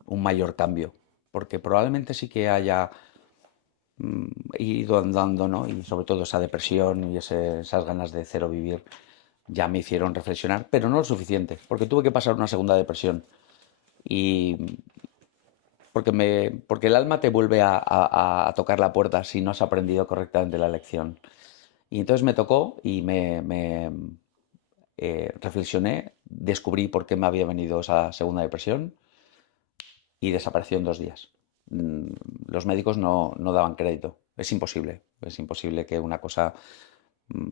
mayor cambio, porque probablemente sí que haya ido andando, ¿no? Y sobre todo esa depresión y esas ganas de cero vivir ya me hicieron reflexionar, pero no lo suficiente, porque tuve que pasar una segunda depresión y porque el alma te vuelve a tocar la puerta si no has aprendido correctamente la lección. Y entonces me tocó y reflexioné, descubrí por qué me había venido esa segunda depresión y desapareció en 2 días. Mm, Los médicos no daban crédito. Es imposible que una cosa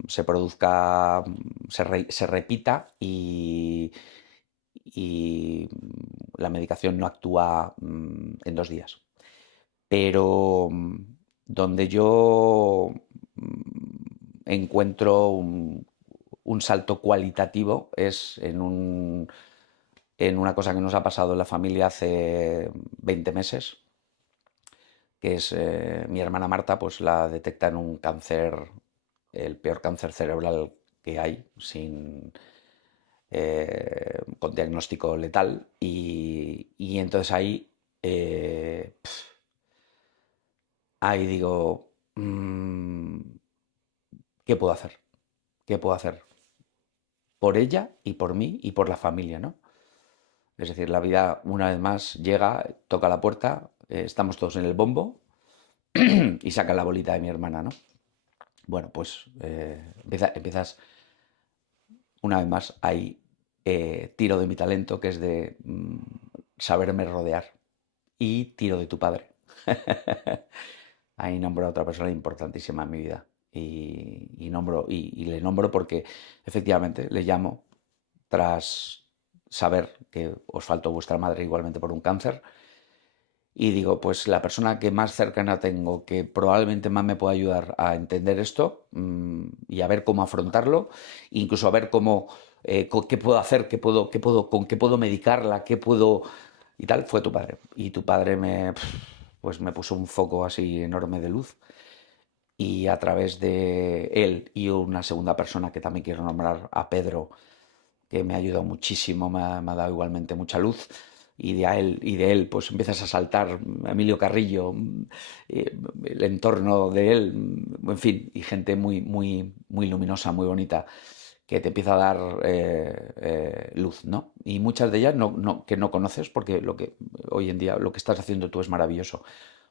se produzca, se repita y la medicación no actúa en 2 días. Pero donde yo encuentro un salto cualitativo es en una cosa que nos ha pasado en la familia hace 20 meses, que es mi hermana Marta, pues la detectan un cáncer, el peor cáncer cerebral que hay, con diagnóstico letal. Y entonces ahí digo, ¿qué puedo hacer? ¿Qué puedo hacer? Por ella y por mí y por la familia, ¿no? Es decir, la vida una vez más llega, toca la puerta, estamos todos en el bombo y saca la bolita de mi hermana, ¿no? Bueno, pues empiezas una vez más ahí, tiro de mi talento, que es de saberme rodear, y tiro de tu padre. Ahí nombro a otra persona importantísima en mi vida. Y le nombro porque efectivamente le llamo tras saber que os faltó vuestra madre igualmente por un cáncer. Y digo, pues la persona que más cercana tengo, que probablemente más me pueda ayudar a entender esto y a ver cómo afrontarlo, incluso a ver qué puedo hacer, con qué puedo medicarla, qué puedo y tal, fue tu padre. Y tu padre pues me puso un foco así enorme de luz. Y a través de él y una segunda persona que también quiero nombrar, a Pedro, que me ha ayudado muchísimo, me ha dado igualmente mucha luz. Y de él, pues empiezas a saltar Emilio Carrillo, el entorno de él, en fin, y gente muy, muy, muy luminosa, muy bonita, que te empieza a dar luz, ¿no? Y muchas de ellas que no conoces, porque hoy en día lo que estás haciendo tú es maravilloso.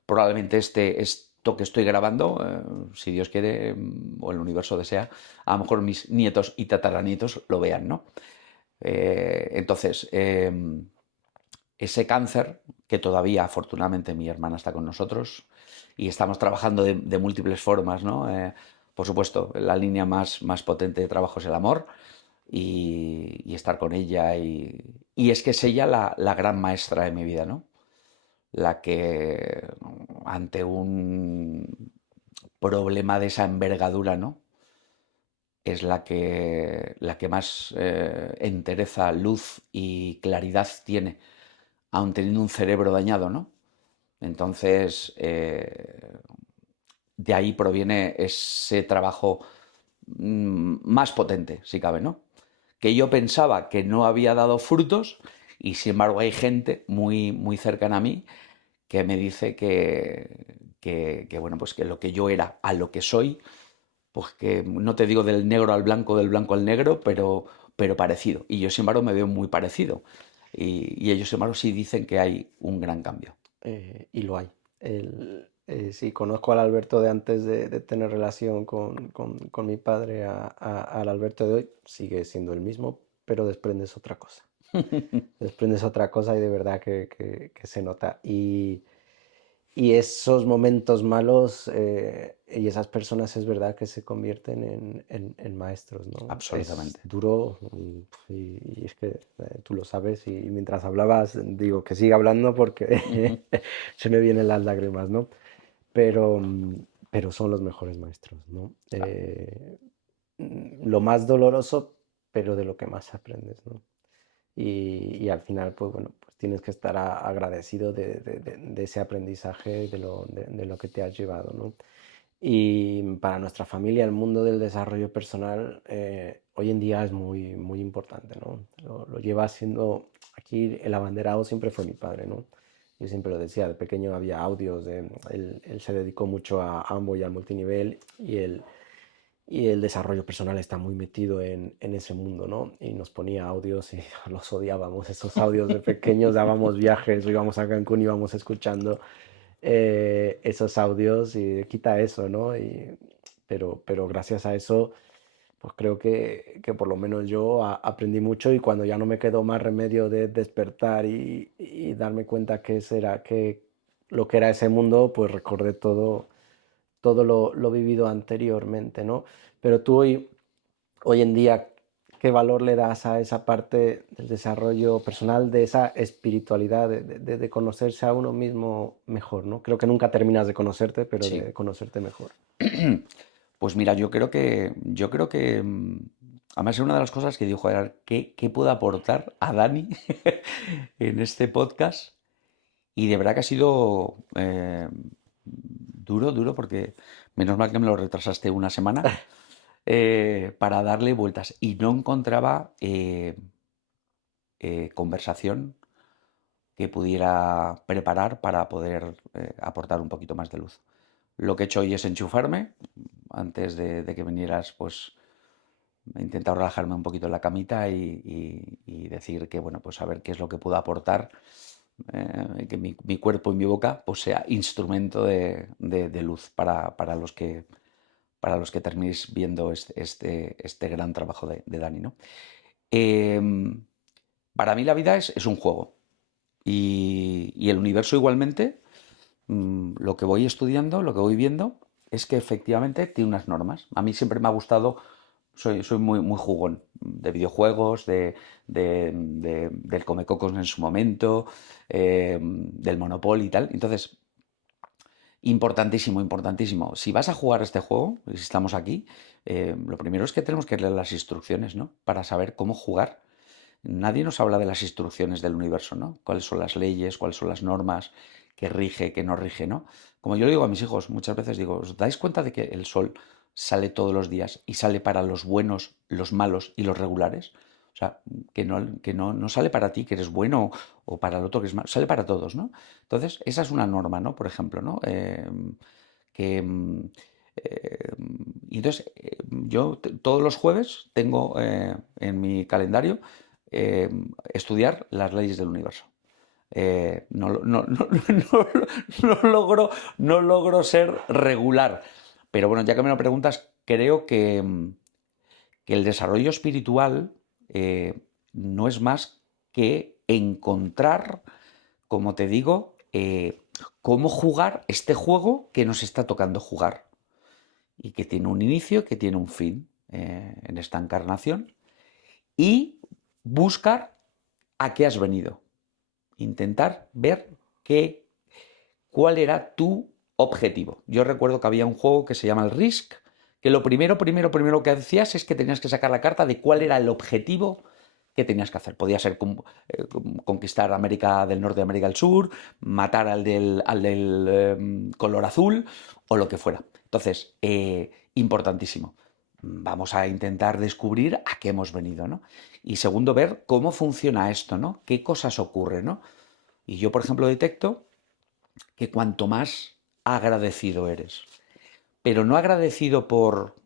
Probablemente esto que estoy grabando, si Dios quiere, o el universo desea, a lo mejor mis nietos y tataranietos lo vean, ¿no? Entonces, ese cáncer, que todavía afortunadamente mi hermana está con nosotros y estamos trabajando de múltiples formas, ¿no? Por supuesto, la línea más potente de trabajo es el amor y estar con ella. Y es que es ella la gran maestra de mi vida, ¿no? La que ante un problema de esa envergadura, ¿no? Es la que más entereza, luz y claridad tiene, aun teniendo un cerebro dañado, ¿no? Entonces, de ahí proviene ese trabajo más potente, si cabe, ¿no? Que yo pensaba que no había dado frutos y sin embargo hay gente muy, muy cercana a mí que me dice bueno, pues que lo que yo era a lo que soy, pues que no te digo del negro al blanco, del blanco al negro, pero parecido. Y yo sin embargo me veo muy parecido. Y ellos sin embargo sí dicen que hay un gran cambio. Y lo hay. Sí, conozco al Alberto de antes de tener relación con mi padre, al Alberto de hoy, sigue siendo el mismo, pero desprendes otra cosa. Desprendes otra cosa y de verdad que se nota. Y esos momentos malos y esas personas es verdad que se convierten en maestros, ¿no? Es Absolutamente. duro y es que tú lo sabes y mientras hablabas digo que siga hablando porque se me vienen las lágrimas, ¿no? Pero, pero son los mejores maestros, ¿no? Lo más doloroso, pero de lo que más aprendes, ¿no? Y al final, pues bueno, pues tienes que estar agradecido de ese aprendizaje, de lo que te has llevado, ¿no? Y para nuestra familia el mundo del desarrollo personal hoy en día es muy, muy importante, ¿no? Lo lleva siendo, aquí el abanderado siempre fue mi padre, ¿no? Yo siempre lo decía, de pequeño había audios, él se dedicó mucho a Ambo y al multinivel y el desarrollo personal está muy metido en ese mundo, ¿no? Y nos ponía audios y los odiábamos, esos audios de pequeños, dábamos viajes, íbamos a Cancún, íbamos escuchando esos audios y quita eso, ¿no? Pero gracias a eso, pues creo que por lo menos yo aprendí mucho y cuando ya no me quedó más remedio de despertar y darme cuenta que lo que era ese mundo, pues recordé todo lo vivido anteriormente, ¿no? Pero tú hoy en día, ¿qué valor le das a esa parte del desarrollo personal, de esa espiritualidad, de conocerse a uno mismo mejor, ¿no? Creo que nunca terminas de conocerte, pero Sí. de conocerte mejor. Pues mira, además es una de las cosas que digo, joder, ¿qué puedo aportar a Dani en este podcast? Y de verdad que ha sido duro, porque menos mal que me lo retrasaste una semana para darle vueltas. Y no encontraba conversación que pudiera preparar para poder aportar un poquito más de luz. Lo que he hecho hoy es enchufarme. Antes de que vinieras, pues he intentado relajarme un poquito en la camita y decir que, bueno, pues a ver qué es lo que puedo aportar, que mi cuerpo y mi boca pues sea instrumento de luz para los que terminéis viendo este gran trabajo de Dani, ¿no? Em, para mí la vida es un juego y el universo igualmente, lo que voy estudiando, lo que voy viendo, es que efectivamente tiene unas normas. A mí siempre me ha gustado, soy muy, muy jugón de videojuegos, del Comecocos en su momento, del Monopoly y tal. Entonces, importantísimo, importantísimo. Si vas a jugar este juego, si estamos aquí, lo primero es que tenemos que leer las instrucciones, ¿no? Para saber cómo jugar. Nadie nos habla de las instrucciones del universo, ¿no? Cuáles son las leyes, cuáles son las normas, qué rige, qué no rige, ¿no? Como yo le digo a mis hijos, muchas veces digo, ¿os dais cuenta de que el sol sale todos los días y sale para los buenos, los malos y los regulares? O sea, que no sale para ti, que eres bueno, o para el otro que es malo, sale para todos, ¿no? Entonces, esa es una norma, ¿no? Por ejemplo, ¿no? Que, y entonces, yo todos los jueves tengo en mi calendario eh, estudiar las leyes del universo. No logro ser regular, pero bueno, ya que me lo preguntas, creo que el desarrollo espiritual no es más que encontrar, como te digo, cómo jugar este juego que nos está tocando jugar y que tiene un inicio, que tiene un fin en esta encarnación, y buscar a qué has venido. Intentar ver cuál era tu objetivo. Yo recuerdo que había un juego que se llama el Risk, que lo primero que hacías es que tenías que sacar la carta de cuál era el objetivo que tenías que hacer. Podía ser conquistar América del Norte y América del Sur, matar al del color azul o lo que fuera. Entonces, importantísimo. Vamos a intentar descubrir a qué hemos venido, ¿no? Y segundo, ver cómo funciona esto, ¿no? ¿Qué cosas ocurren, ¿no? Y yo, por ejemplo, detecto que cuanto más agradecido eres, pero no agradecido por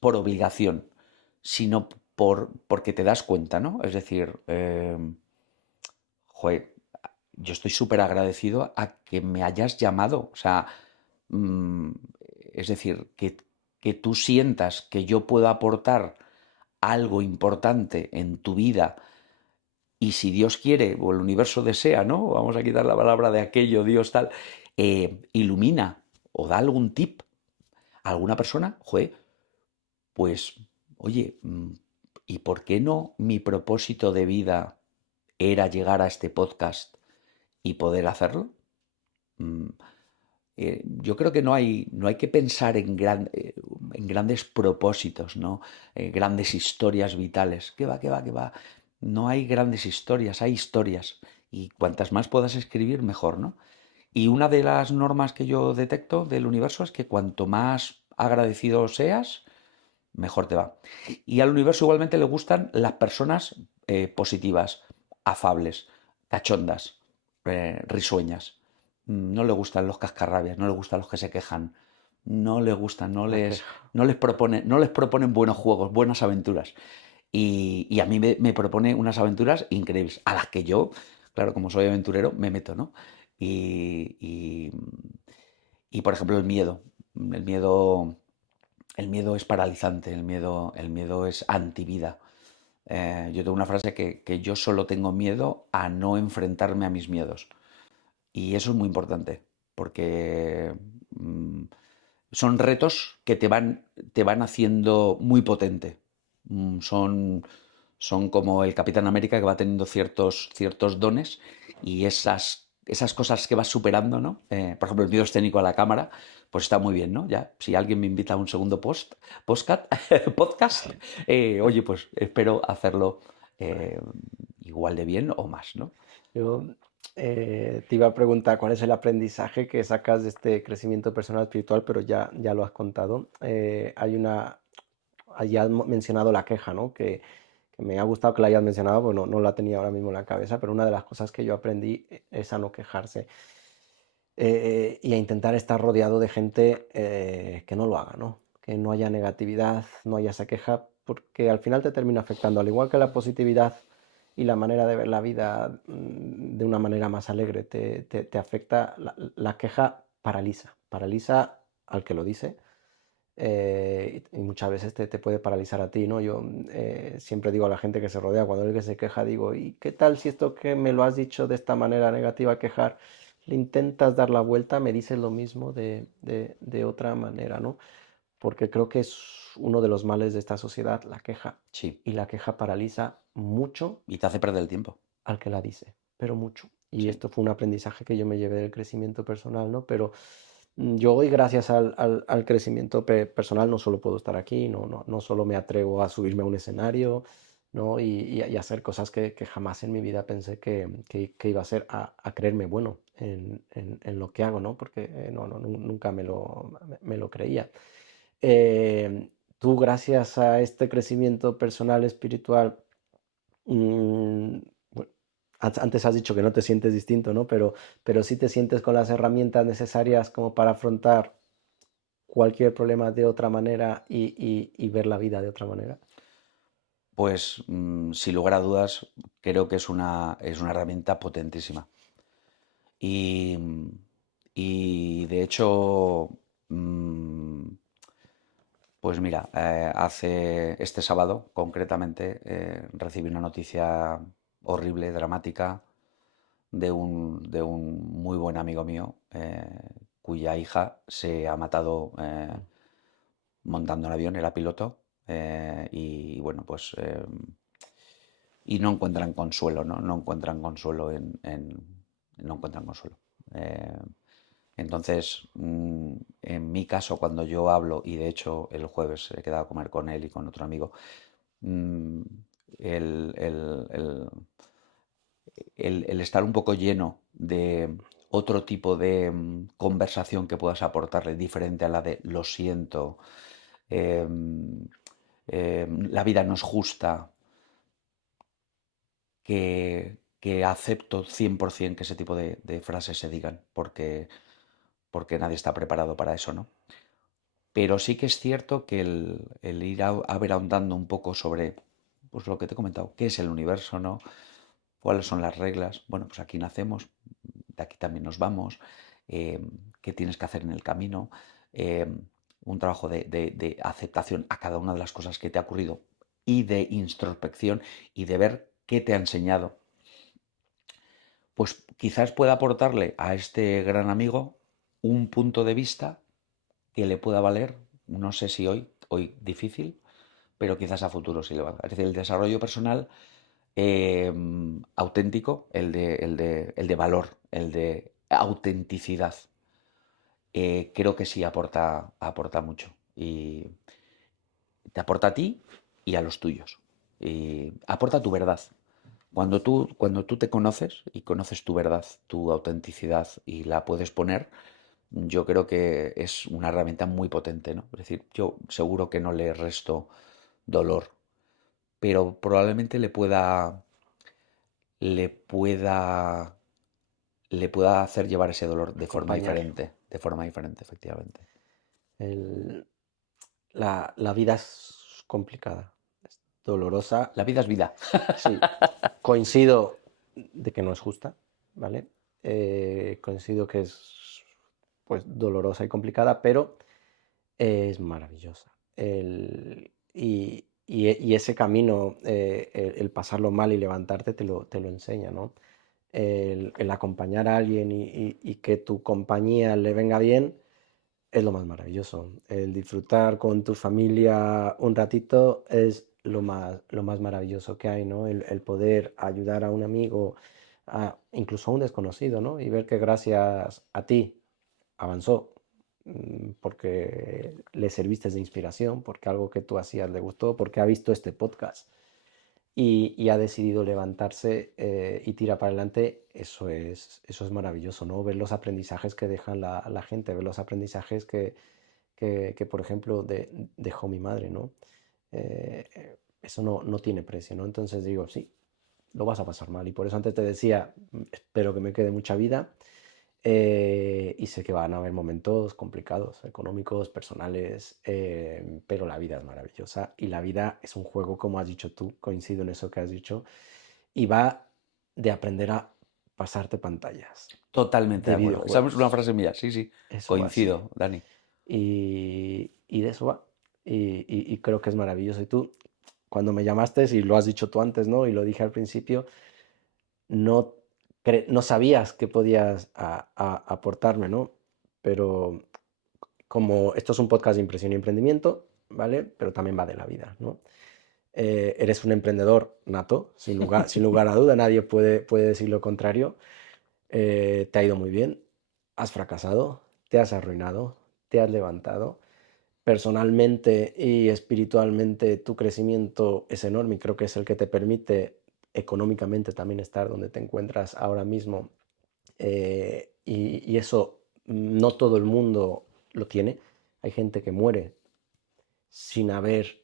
obligación, sino porque te das cuenta, ¿no? Es decir, joder, yo estoy súper agradecido a que me hayas llamado, o sea, mm, es decir, que tú sientas que yo puedo aportar algo importante en tu vida y si Dios quiere o el universo desea, ¿no? Vamos a quitar la palabra de aquello, Dios tal, ilumina o da algún tip a alguna persona, joder, pues, oye, ¿y por qué no mi propósito de vida era llegar a este podcast y poder hacerlo? Mm, yo creo que no hay que pensar en grandes propósitos, ¿no? Grandes historias vitales. ¿Qué va, qué va, qué va? No hay grandes historias, hay historias. Y cuantas más puedas escribir, mejor, ¿no? Y una de las normas que yo detecto del universo es que cuanto más agradecido seas, mejor te va. Y al universo igualmente le gustan las personas positivas, afables, cachondas, risueñas. No le gustan los cascarrabias, no le gustan los que se quejan, no les gustan, La queja. no les proponen buenos juegos, buenas aventuras. Y a mí me propone unas aventuras increíbles, a las que yo, claro, como soy aventurero, me meto, ¿no? Y, y, y, por ejemplo, el miedo, el miedo es paralizante, el miedo es antivida. Yo tengo una frase que yo solo tengo miedo a no enfrentarme a mis miedos. Y eso es muy importante, porque son retos que te van haciendo muy potente. Son como el Capitán América que va teniendo ciertos dones y esas cosas que vas superando, ¿no? Por ejemplo, el miedo escénico a la cámara, pues está muy bien, ¿no? Ya, si alguien me invita a un segundo podcast, podcast oye, pues espero hacerlo eh, igual de bien o más, ¿no? Yo te iba a preguntar cuál es el aprendizaje que sacas de este crecimiento personal espiritual, pero ya lo has contado. Ya has mencionado la queja, ¿no? Que me ha gustado que la hayas mencionado, porque no la tenía ahora mismo en la cabeza, pero una de las cosas que yo aprendí es a no quejarse y a intentar estar rodeado de gente que no lo haga, ¿no? Que no haya negatividad, no haya esa queja, porque al final te termina afectando, al igual que la positividad y la manera de ver la vida de una manera más alegre te afecta, la queja paraliza al que lo dice y muchas veces te puede paralizar a ti, ¿no? Yo siempre digo a la gente que se rodea, cuando alguien se queja, digo, ¿y qué tal si esto que me lo has dicho de esta manera negativa, quejar, le intentas dar la vuelta, me dices lo mismo de otra manera, ¿no? Porque creo que es uno de los males de esta sociedad, la queja. Sí. Y la queja paraliza mucho Y te hace perder el tiempo. al que la dice, pero mucho. Y Sí. esto fue un aprendizaje que yo me llevé del crecimiento personal, ¿no? Pero yo hoy, gracias al crecimiento personal, no solo puedo estar aquí, no solo me atrevo a subirme a un escenario, ¿no? Y hacer cosas que jamás en mi vida pensé que iba a hacer, a creerme bueno en lo que hago, ¿no? Porque nunca me lo creía. Tú, gracias a este crecimiento personal, espiritual, bueno, antes has dicho que no te sientes distinto, ¿no? Pero sí te sientes con las herramientas necesarias como para afrontar cualquier problema de otra manera y ver la vida de otra manera. Pues sin lugar a dudas, creo que es una herramienta potentísima. Y, y de hecho, mm, pues mira, hace este sábado concretamente recibí una noticia horrible, dramática, de un muy buen amigo mío, cuya hija se ha matado montando un avión, era piloto, y bueno, pues y no encuentran consuelo, ¿no? No encuentran consuelo no encuentran consuelo. Eh, entonces, en mi caso, cuando yo hablo, y de hecho el jueves he quedado a comer con él y con otro amigo, mm, el, el- el- el estar un poco lleno de otro tipo de conversación que puedas aportarle diferente a la de lo siento, em, la vida no es justa, que acepto 100% que ese tipo de frases se digan, porque nadie está preparado para eso, ¿no? Pero sí que es cierto que el ir a ver ahondando un poco sobre pues, lo que te he comentado, qué es el universo, ¿no? ¿Cuáles son las reglas? Bueno, pues aquí nacemos, de aquí también nos vamos, eh, qué tienes que hacer en el camino, eh, un trabajo de aceptación a cada una de las cosas que te ha ocurrido y de introspección y de ver qué te ha enseñado, pues quizás pueda aportarle a este gran amigo un punto de vista que le pueda valer, no sé si hoy difícil, pero quizás a futuro sí le valga. Es decir, el desarrollo personal auténtico, el de valor, el de autenticidad, creo que sí aporta mucho. Y te aporta a ti y a los tuyos. Y aporta tu verdad. Cuando tú te conoces y conoces tu verdad, tu autenticidad y la puedes poner, yo creo que es una herramienta muy potente, ¿no? Es decir, yo seguro que no le resto dolor, pero probablemente le pueda, le pueda hacer llevar ese dolor Acompañar. de forma diferente, efectivamente. El- la vida es complicada, es dolorosa. La vida es vida. Sí, coincido de que no es justa, ¿vale? Coincido que es pues dolorosa y complicada, pero es maravillosa. Y ese camino, el pasarlo mal y levantarte, te lo enseña, ¿no? El acompañar a alguien y que tu compañía le venga bien es lo más maravilloso. El disfrutar con tu familia un ratito es lo más maravilloso que hay, ¿no? El poder ayudar a un amigo, incluso a un desconocido, ¿no? Y ver que gracias a ti avanzó, porque le serviste de inspiración, porque algo que tú hacías le gustó, porque ha visto este podcast y ha decidido levantarse y tira para adelante, eso es maravilloso, ¿no? Ver los aprendizajes que deja la gente, ver los aprendizajes que, por ejemplo, dejó mi madre, ¿no? Eso no tiene precio, ¿no? Entonces digo, sí, lo vas a pasar mal. Y por eso antes te decía, espero que me quede mucha vida. Y sé que van a haber momentos complicados, económicos, personales, pero la vida es maravillosa y la vida es un juego, como has dicho tú, coincido en eso que has dicho, y va de aprender a pasarte pantallas Totalmente de de acuerdo. Esa es una videojuegos. frase mía, sí, sí. Eso va así. Coincido, Dani. Y de eso va. Y creo que es maravilloso. Y tú, cuando me llamaste, y lo has dicho tú antes, ¿no? Y lo dije al principio, no, no sabías qué podías aportarme, ¿no? Pero como esto es un podcast de impresión y emprendimiento, ¿vale? Pero también va de la vida, ¿no? Eres un emprendedor nato, sin lugar a duda, nadie puede decir lo contrario. Te ha ido muy bien, has fracasado, te has arruinado, te has levantado. Personalmente y espiritualmente tu crecimiento es enorme y creo que es el que te permite económicamente también estar donde te encuentras ahora mismo. Y eso no todo el mundo lo tiene. Hay gente que muere sin haber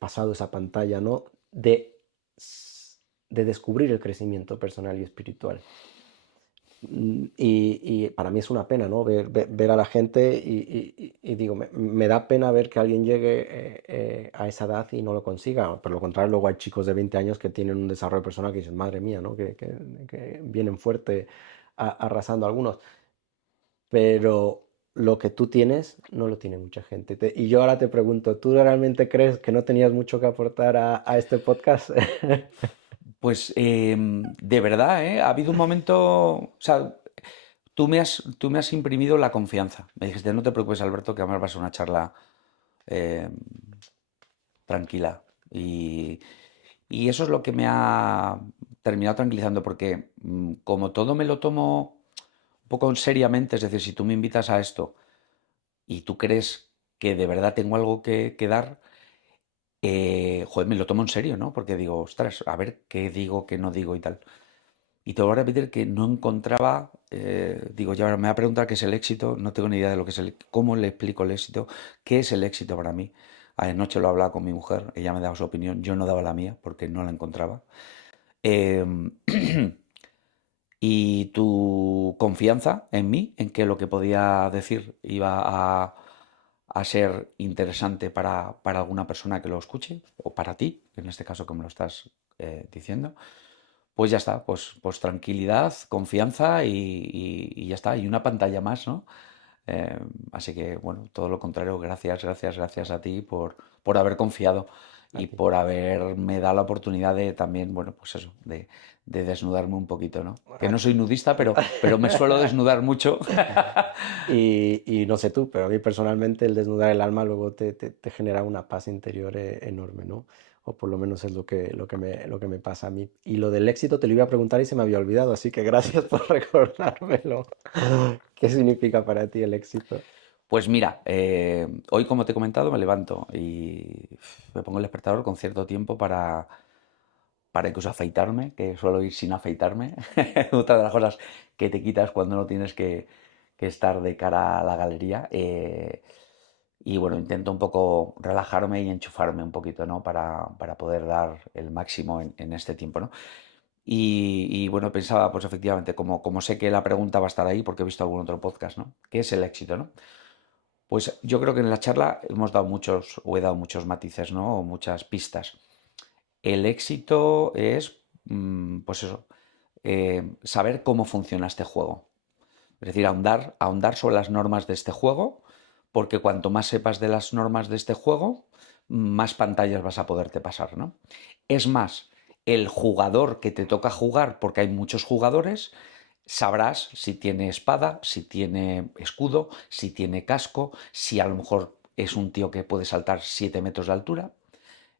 pasado esa pantalla, ¿no? De descubrir el crecimiento personal y espiritual. Y para mí es una pena, ¿no? Ver a la gente y digo, me da pena ver que alguien llegue a esa edad y no lo consiga. Por lo contrario, luego hay chicos de 20 años que tienen un desarrollo personal que dicen, madre mía, ¿no? Que vienen fuerte arrasando a algunos. Pero lo que tú tienes no lo tiene mucha gente. Y yo ahora te pregunto, ¿tú realmente crees que no tenías mucho que aportar a este podcast? Pues de verdad, ¿eh? Ha habido un momento, o sea, tú me has imprimido la confianza. Me dijiste, no te preocupes, Alberto, que además va a ser una charla eh, tranquila. Y eso es lo que me ha terminado tranquilizando, porque como todo me lo tomo un poco seriamente, es decir, si tú me invitas a esto y tú crees que de verdad tengo algo que dar, joder, me lo tomo en serio, ¿no? Porque digo, ostras, a ver qué digo, qué no digo y tal. Y te voy a repetir que no encontraba, digo, ya me va a preguntar qué es el éxito, no tengo ni idea de lo que es cómo le explico el éxito, qué es el éxito para mí. Anoche lo hablaba con mi mujer, ella me daba su opinión, yo no daba la mía porque no la encontraba. Em, y tu confianza en mí, en que lo que podía decir iba a ser interesante para alguna persona que lo escuche, o para ti, en este caso que me lo estás diciendo, pues ya está, pues tranquilidad, confianza y ya está, y una pantalla más, ¿no? Eh, Así que, bueno, todo lo contrario, gracias, gracias, gracias a ti por haber confiado A y ti. por haberme dado la oportunidad de también, bueno, pues eso, de desnudarme un poquito, ¿no? Que A no soy ti. nudista, pero me suelo desnudar mucho. Y no sé tú, pero a mí personalmente el desnudar el alma luego te genera una paz interior enorme, ¿no? O por lo menos es lo que me pasa a mí. Y lo del éxito te lo iba a preguntar y se me había olvidado, así que gracias por recordármelo. ¿Qué significa para ti el éxito? Pues mira, hoy como te he comentado me levanto y me pongo el despertador con cierto tiempo para incluso afeitarme, que suelo ir sin afeitarme. Otra de las cosas que te quitas cuando no tienes que estar de cara a la galería. Y bueno, intento un poco relajarme y enchufarme un poquito, ¿no? Para poder dar el máximo en este tiempo, ¿no? Y bueno, pensaba, pues efectivamente, como sé que la pregunta va a estar ahí, porque he visto algún otro podcast, ¿no? ¿Qué es el éxito, no? Pues yo creo que en la charla hemos dado muchos, o he dado muchos matices, ¿no? O muchas pistas. El éxito es, pues eso, saber cómo funciona este juego. Es decir, ahondar sobre las normas de este juego, porque cuanto más sepas de las normas de este juego, más pantallas vas a poderte pasar, ¿no? Es más, el jugador que te toca jugar, porque hay muchos jugadores, sabrás si tiene espada, si tiene escudo, si tiene casco, si a lo mejor es un tío que puede saltar 7 metros de altura,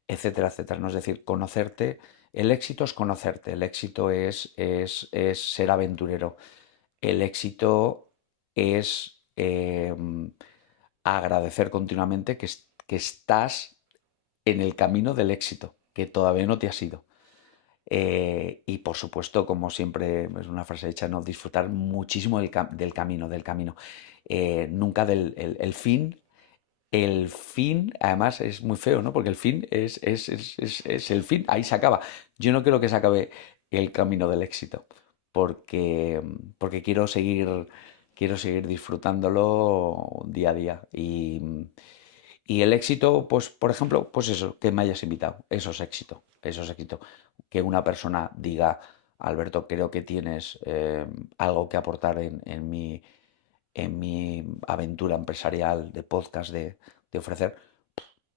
etcétera, etcétera. ¿No? Es decir, conocerte, el éxito es conocerte, el éxito es ser aventurero, el éxito es agradecer continuamente que estás en el camino del éxito, que todavía no te has ido. Y por supuesto, como siempre es una frase hecha, ¿no? Disfrutar muchísimo del camino, del camino. Nunca el fin. El fin, además, es muy feo, ¿no? Porque el fin es el fin, ahí se acaba. Yo no quiero que se acabe el camino del éxito, porque quiero seguir disfrutándolo día a día. Y el éxito, pues, por ejemplo, pues eso, que me hayas invitado, eso es éxito, eso es éxito. Que una persona diga, Alberto, creo que tienes algo que aportar en mi aventura empresarial de podcast, de ofrecer,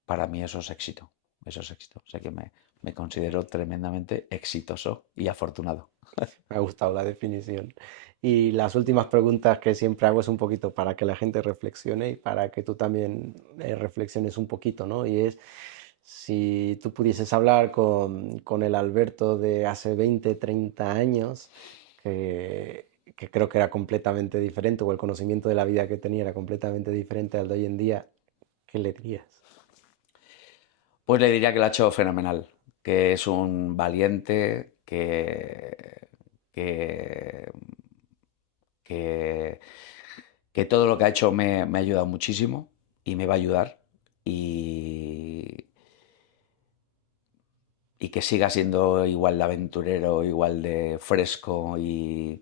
para mí eso es éxito, eso es éxito. O sea que me considero tremendamente exitoso y afortunado. Me ha gustado la definición. Y las últimas preguntas que siempre hago es un poquito para que la gente reflexione y para que tú también reflexiones un poquito, ¿no? Y es si tú pudieses hablar con el Alberto de hace 20, 30 años, que creo que era completamente diferente, o el conocimiento de la vida que tenía era completamente diferente al de hoy en día, ¿qué le dirías? Pues le diría que lo ha hecho fenomenal, que es un valiente, que, que, que todo lo que ha hecho me ha ayudado muchísimo y me va a ayudar. Y, y que siga siendo igual de aventurero, igual de fresco y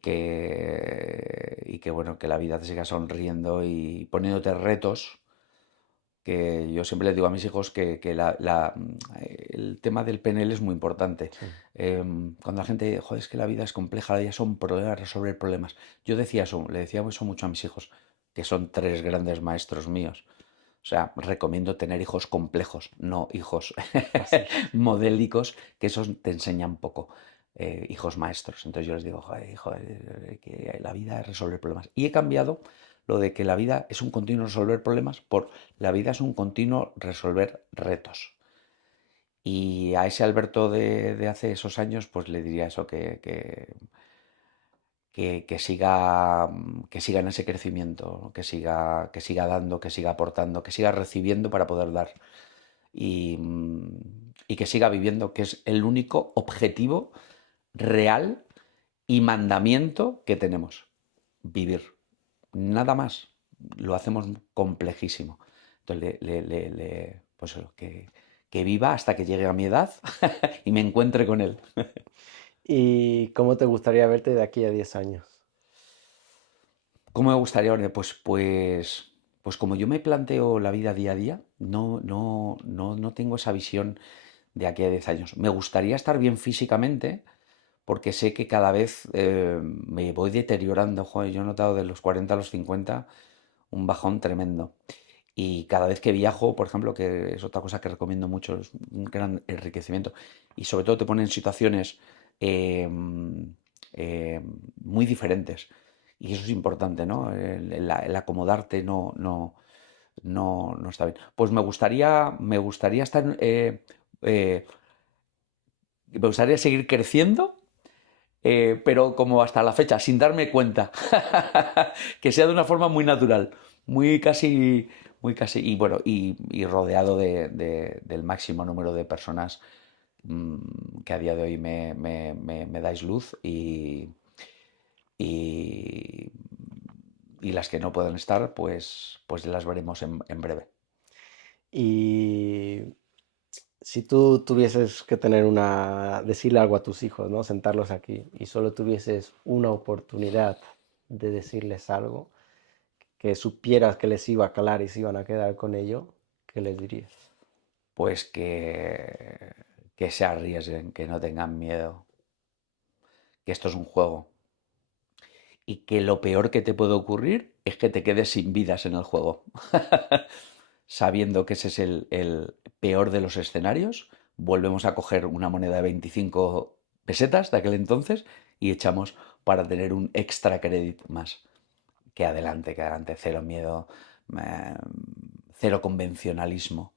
que bueno, que la vida te siga sonriendo y poniéndote retos, que yo siempre les digo a mis hijos que el tema del PNL es muy importante. Sí. Cuando la gente dice, joder, es que la vida es compleja, la vida son problemas, resolver problemas. Yo decía eso, le decía eso mucho a mis hijos, que son tres grandes maestros míos. O sea, recomiendo tener hijos complejos, no hijos Fácil. modélicos, que esos te enseñan poco. Hijos maestros. Entonces yo les digo, joder, hijo, que la vida es resolver problemas. Y he cambiado lo de que la vida es un continuo resolver problemas por la vida es un continuo resolver retos. Y a ese Alberto de hace esos años, pues le diría eso, que siga en ese crecimiento, que siga dando, que siga aportando, que siga recibiendo para poder dar. Y que siga viviendo, que es el único objetivo real y mandamiento que tenemos. Vivir. Nada más. Lo hacemos complejísimo. Entonces, pues eso, que viva hasta que llegue a mi edad y me encuentre con él. ¿Y cómo te gustaría verte de aquí a 10 años? ¿Cómo me gustaría verme? Pues como yo me planteo la vida día a día, no tengo esa visión de aquí a 10 años. Me gustaría estar bien físicamente, porque sé que cada vez me voy deteriorando. Joder, yo he notado de los 40 a los 50 un bajón tremendo. Y cada vez que viajo, por ejemplo, que es otra cosa que recomiendo mucho, es un gran enriquecimiento. Y sobre todo te pone en situaciones eh, eh, muy diferentes. Y eso es importante, ¿no? El acomodarte no está bien. Pues me gustaría estar, eh, me gustaría seguir creciendo, pero como hasta la fecha, sin darme cuenta, que sea de una forma muy natural, muy casi, y bueno, y rodeado del máximo número de personas que a día de hoy me dais luz y, y las que no puedan estar, pues las veremos en breve. Y si tú tuvieses que decirle algo a tus hijos, ¿no? Sentarlos aquí y solo tuvieses una oportunidad de decirles algo, que supieras que les iba a calar y se iban a quedar con ello, ¿qué les dirías? Pues que se arriesguen, que no tengan miedo, que esto es un juego y que lo peor que te puede ocurrir es que te quedes sin vidas en el juego. Sabiendo que ese es el peor de los escenarios, volvemos a coger una moneda de 25 pesetas de aquel entonces y echamos para tener un extra crédito más. Que adelante, cero miedo, eh, cero convencionalismo,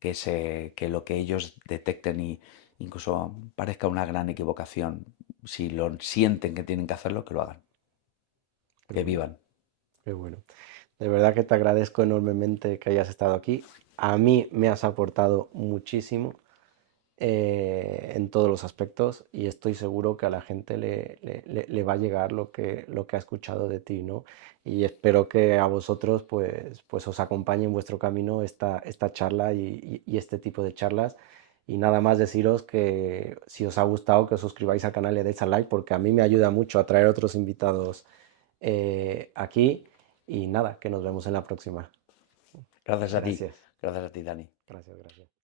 que lo que ellos detecten y incluso parezca una gran equivocación, si lo sienten que tienen que hacerlo, que lo hagan, Qué que bueno, vivan. qué bueno. De verdad que te agradezco enormemente que hayas estado aquí. A mí me has aportado muchísimo en todos los aspectos y estoy seguro que a la gente le va a llegar lo que ha escuchado de ti, ¿no? Y espero que a vosotros pues os acompañe en vuestro camino esta charla y este tipo de charlas. Y nada más deciros que si os ha gustado que os suscribáis al canal y le deis al like porque a mí me ayuda mucho a traer otros invitados aquí. Y nada, que nos vemos en la próxima. Gracias a ti, Gracias, gracias a ti, Dani. gracias, gracias.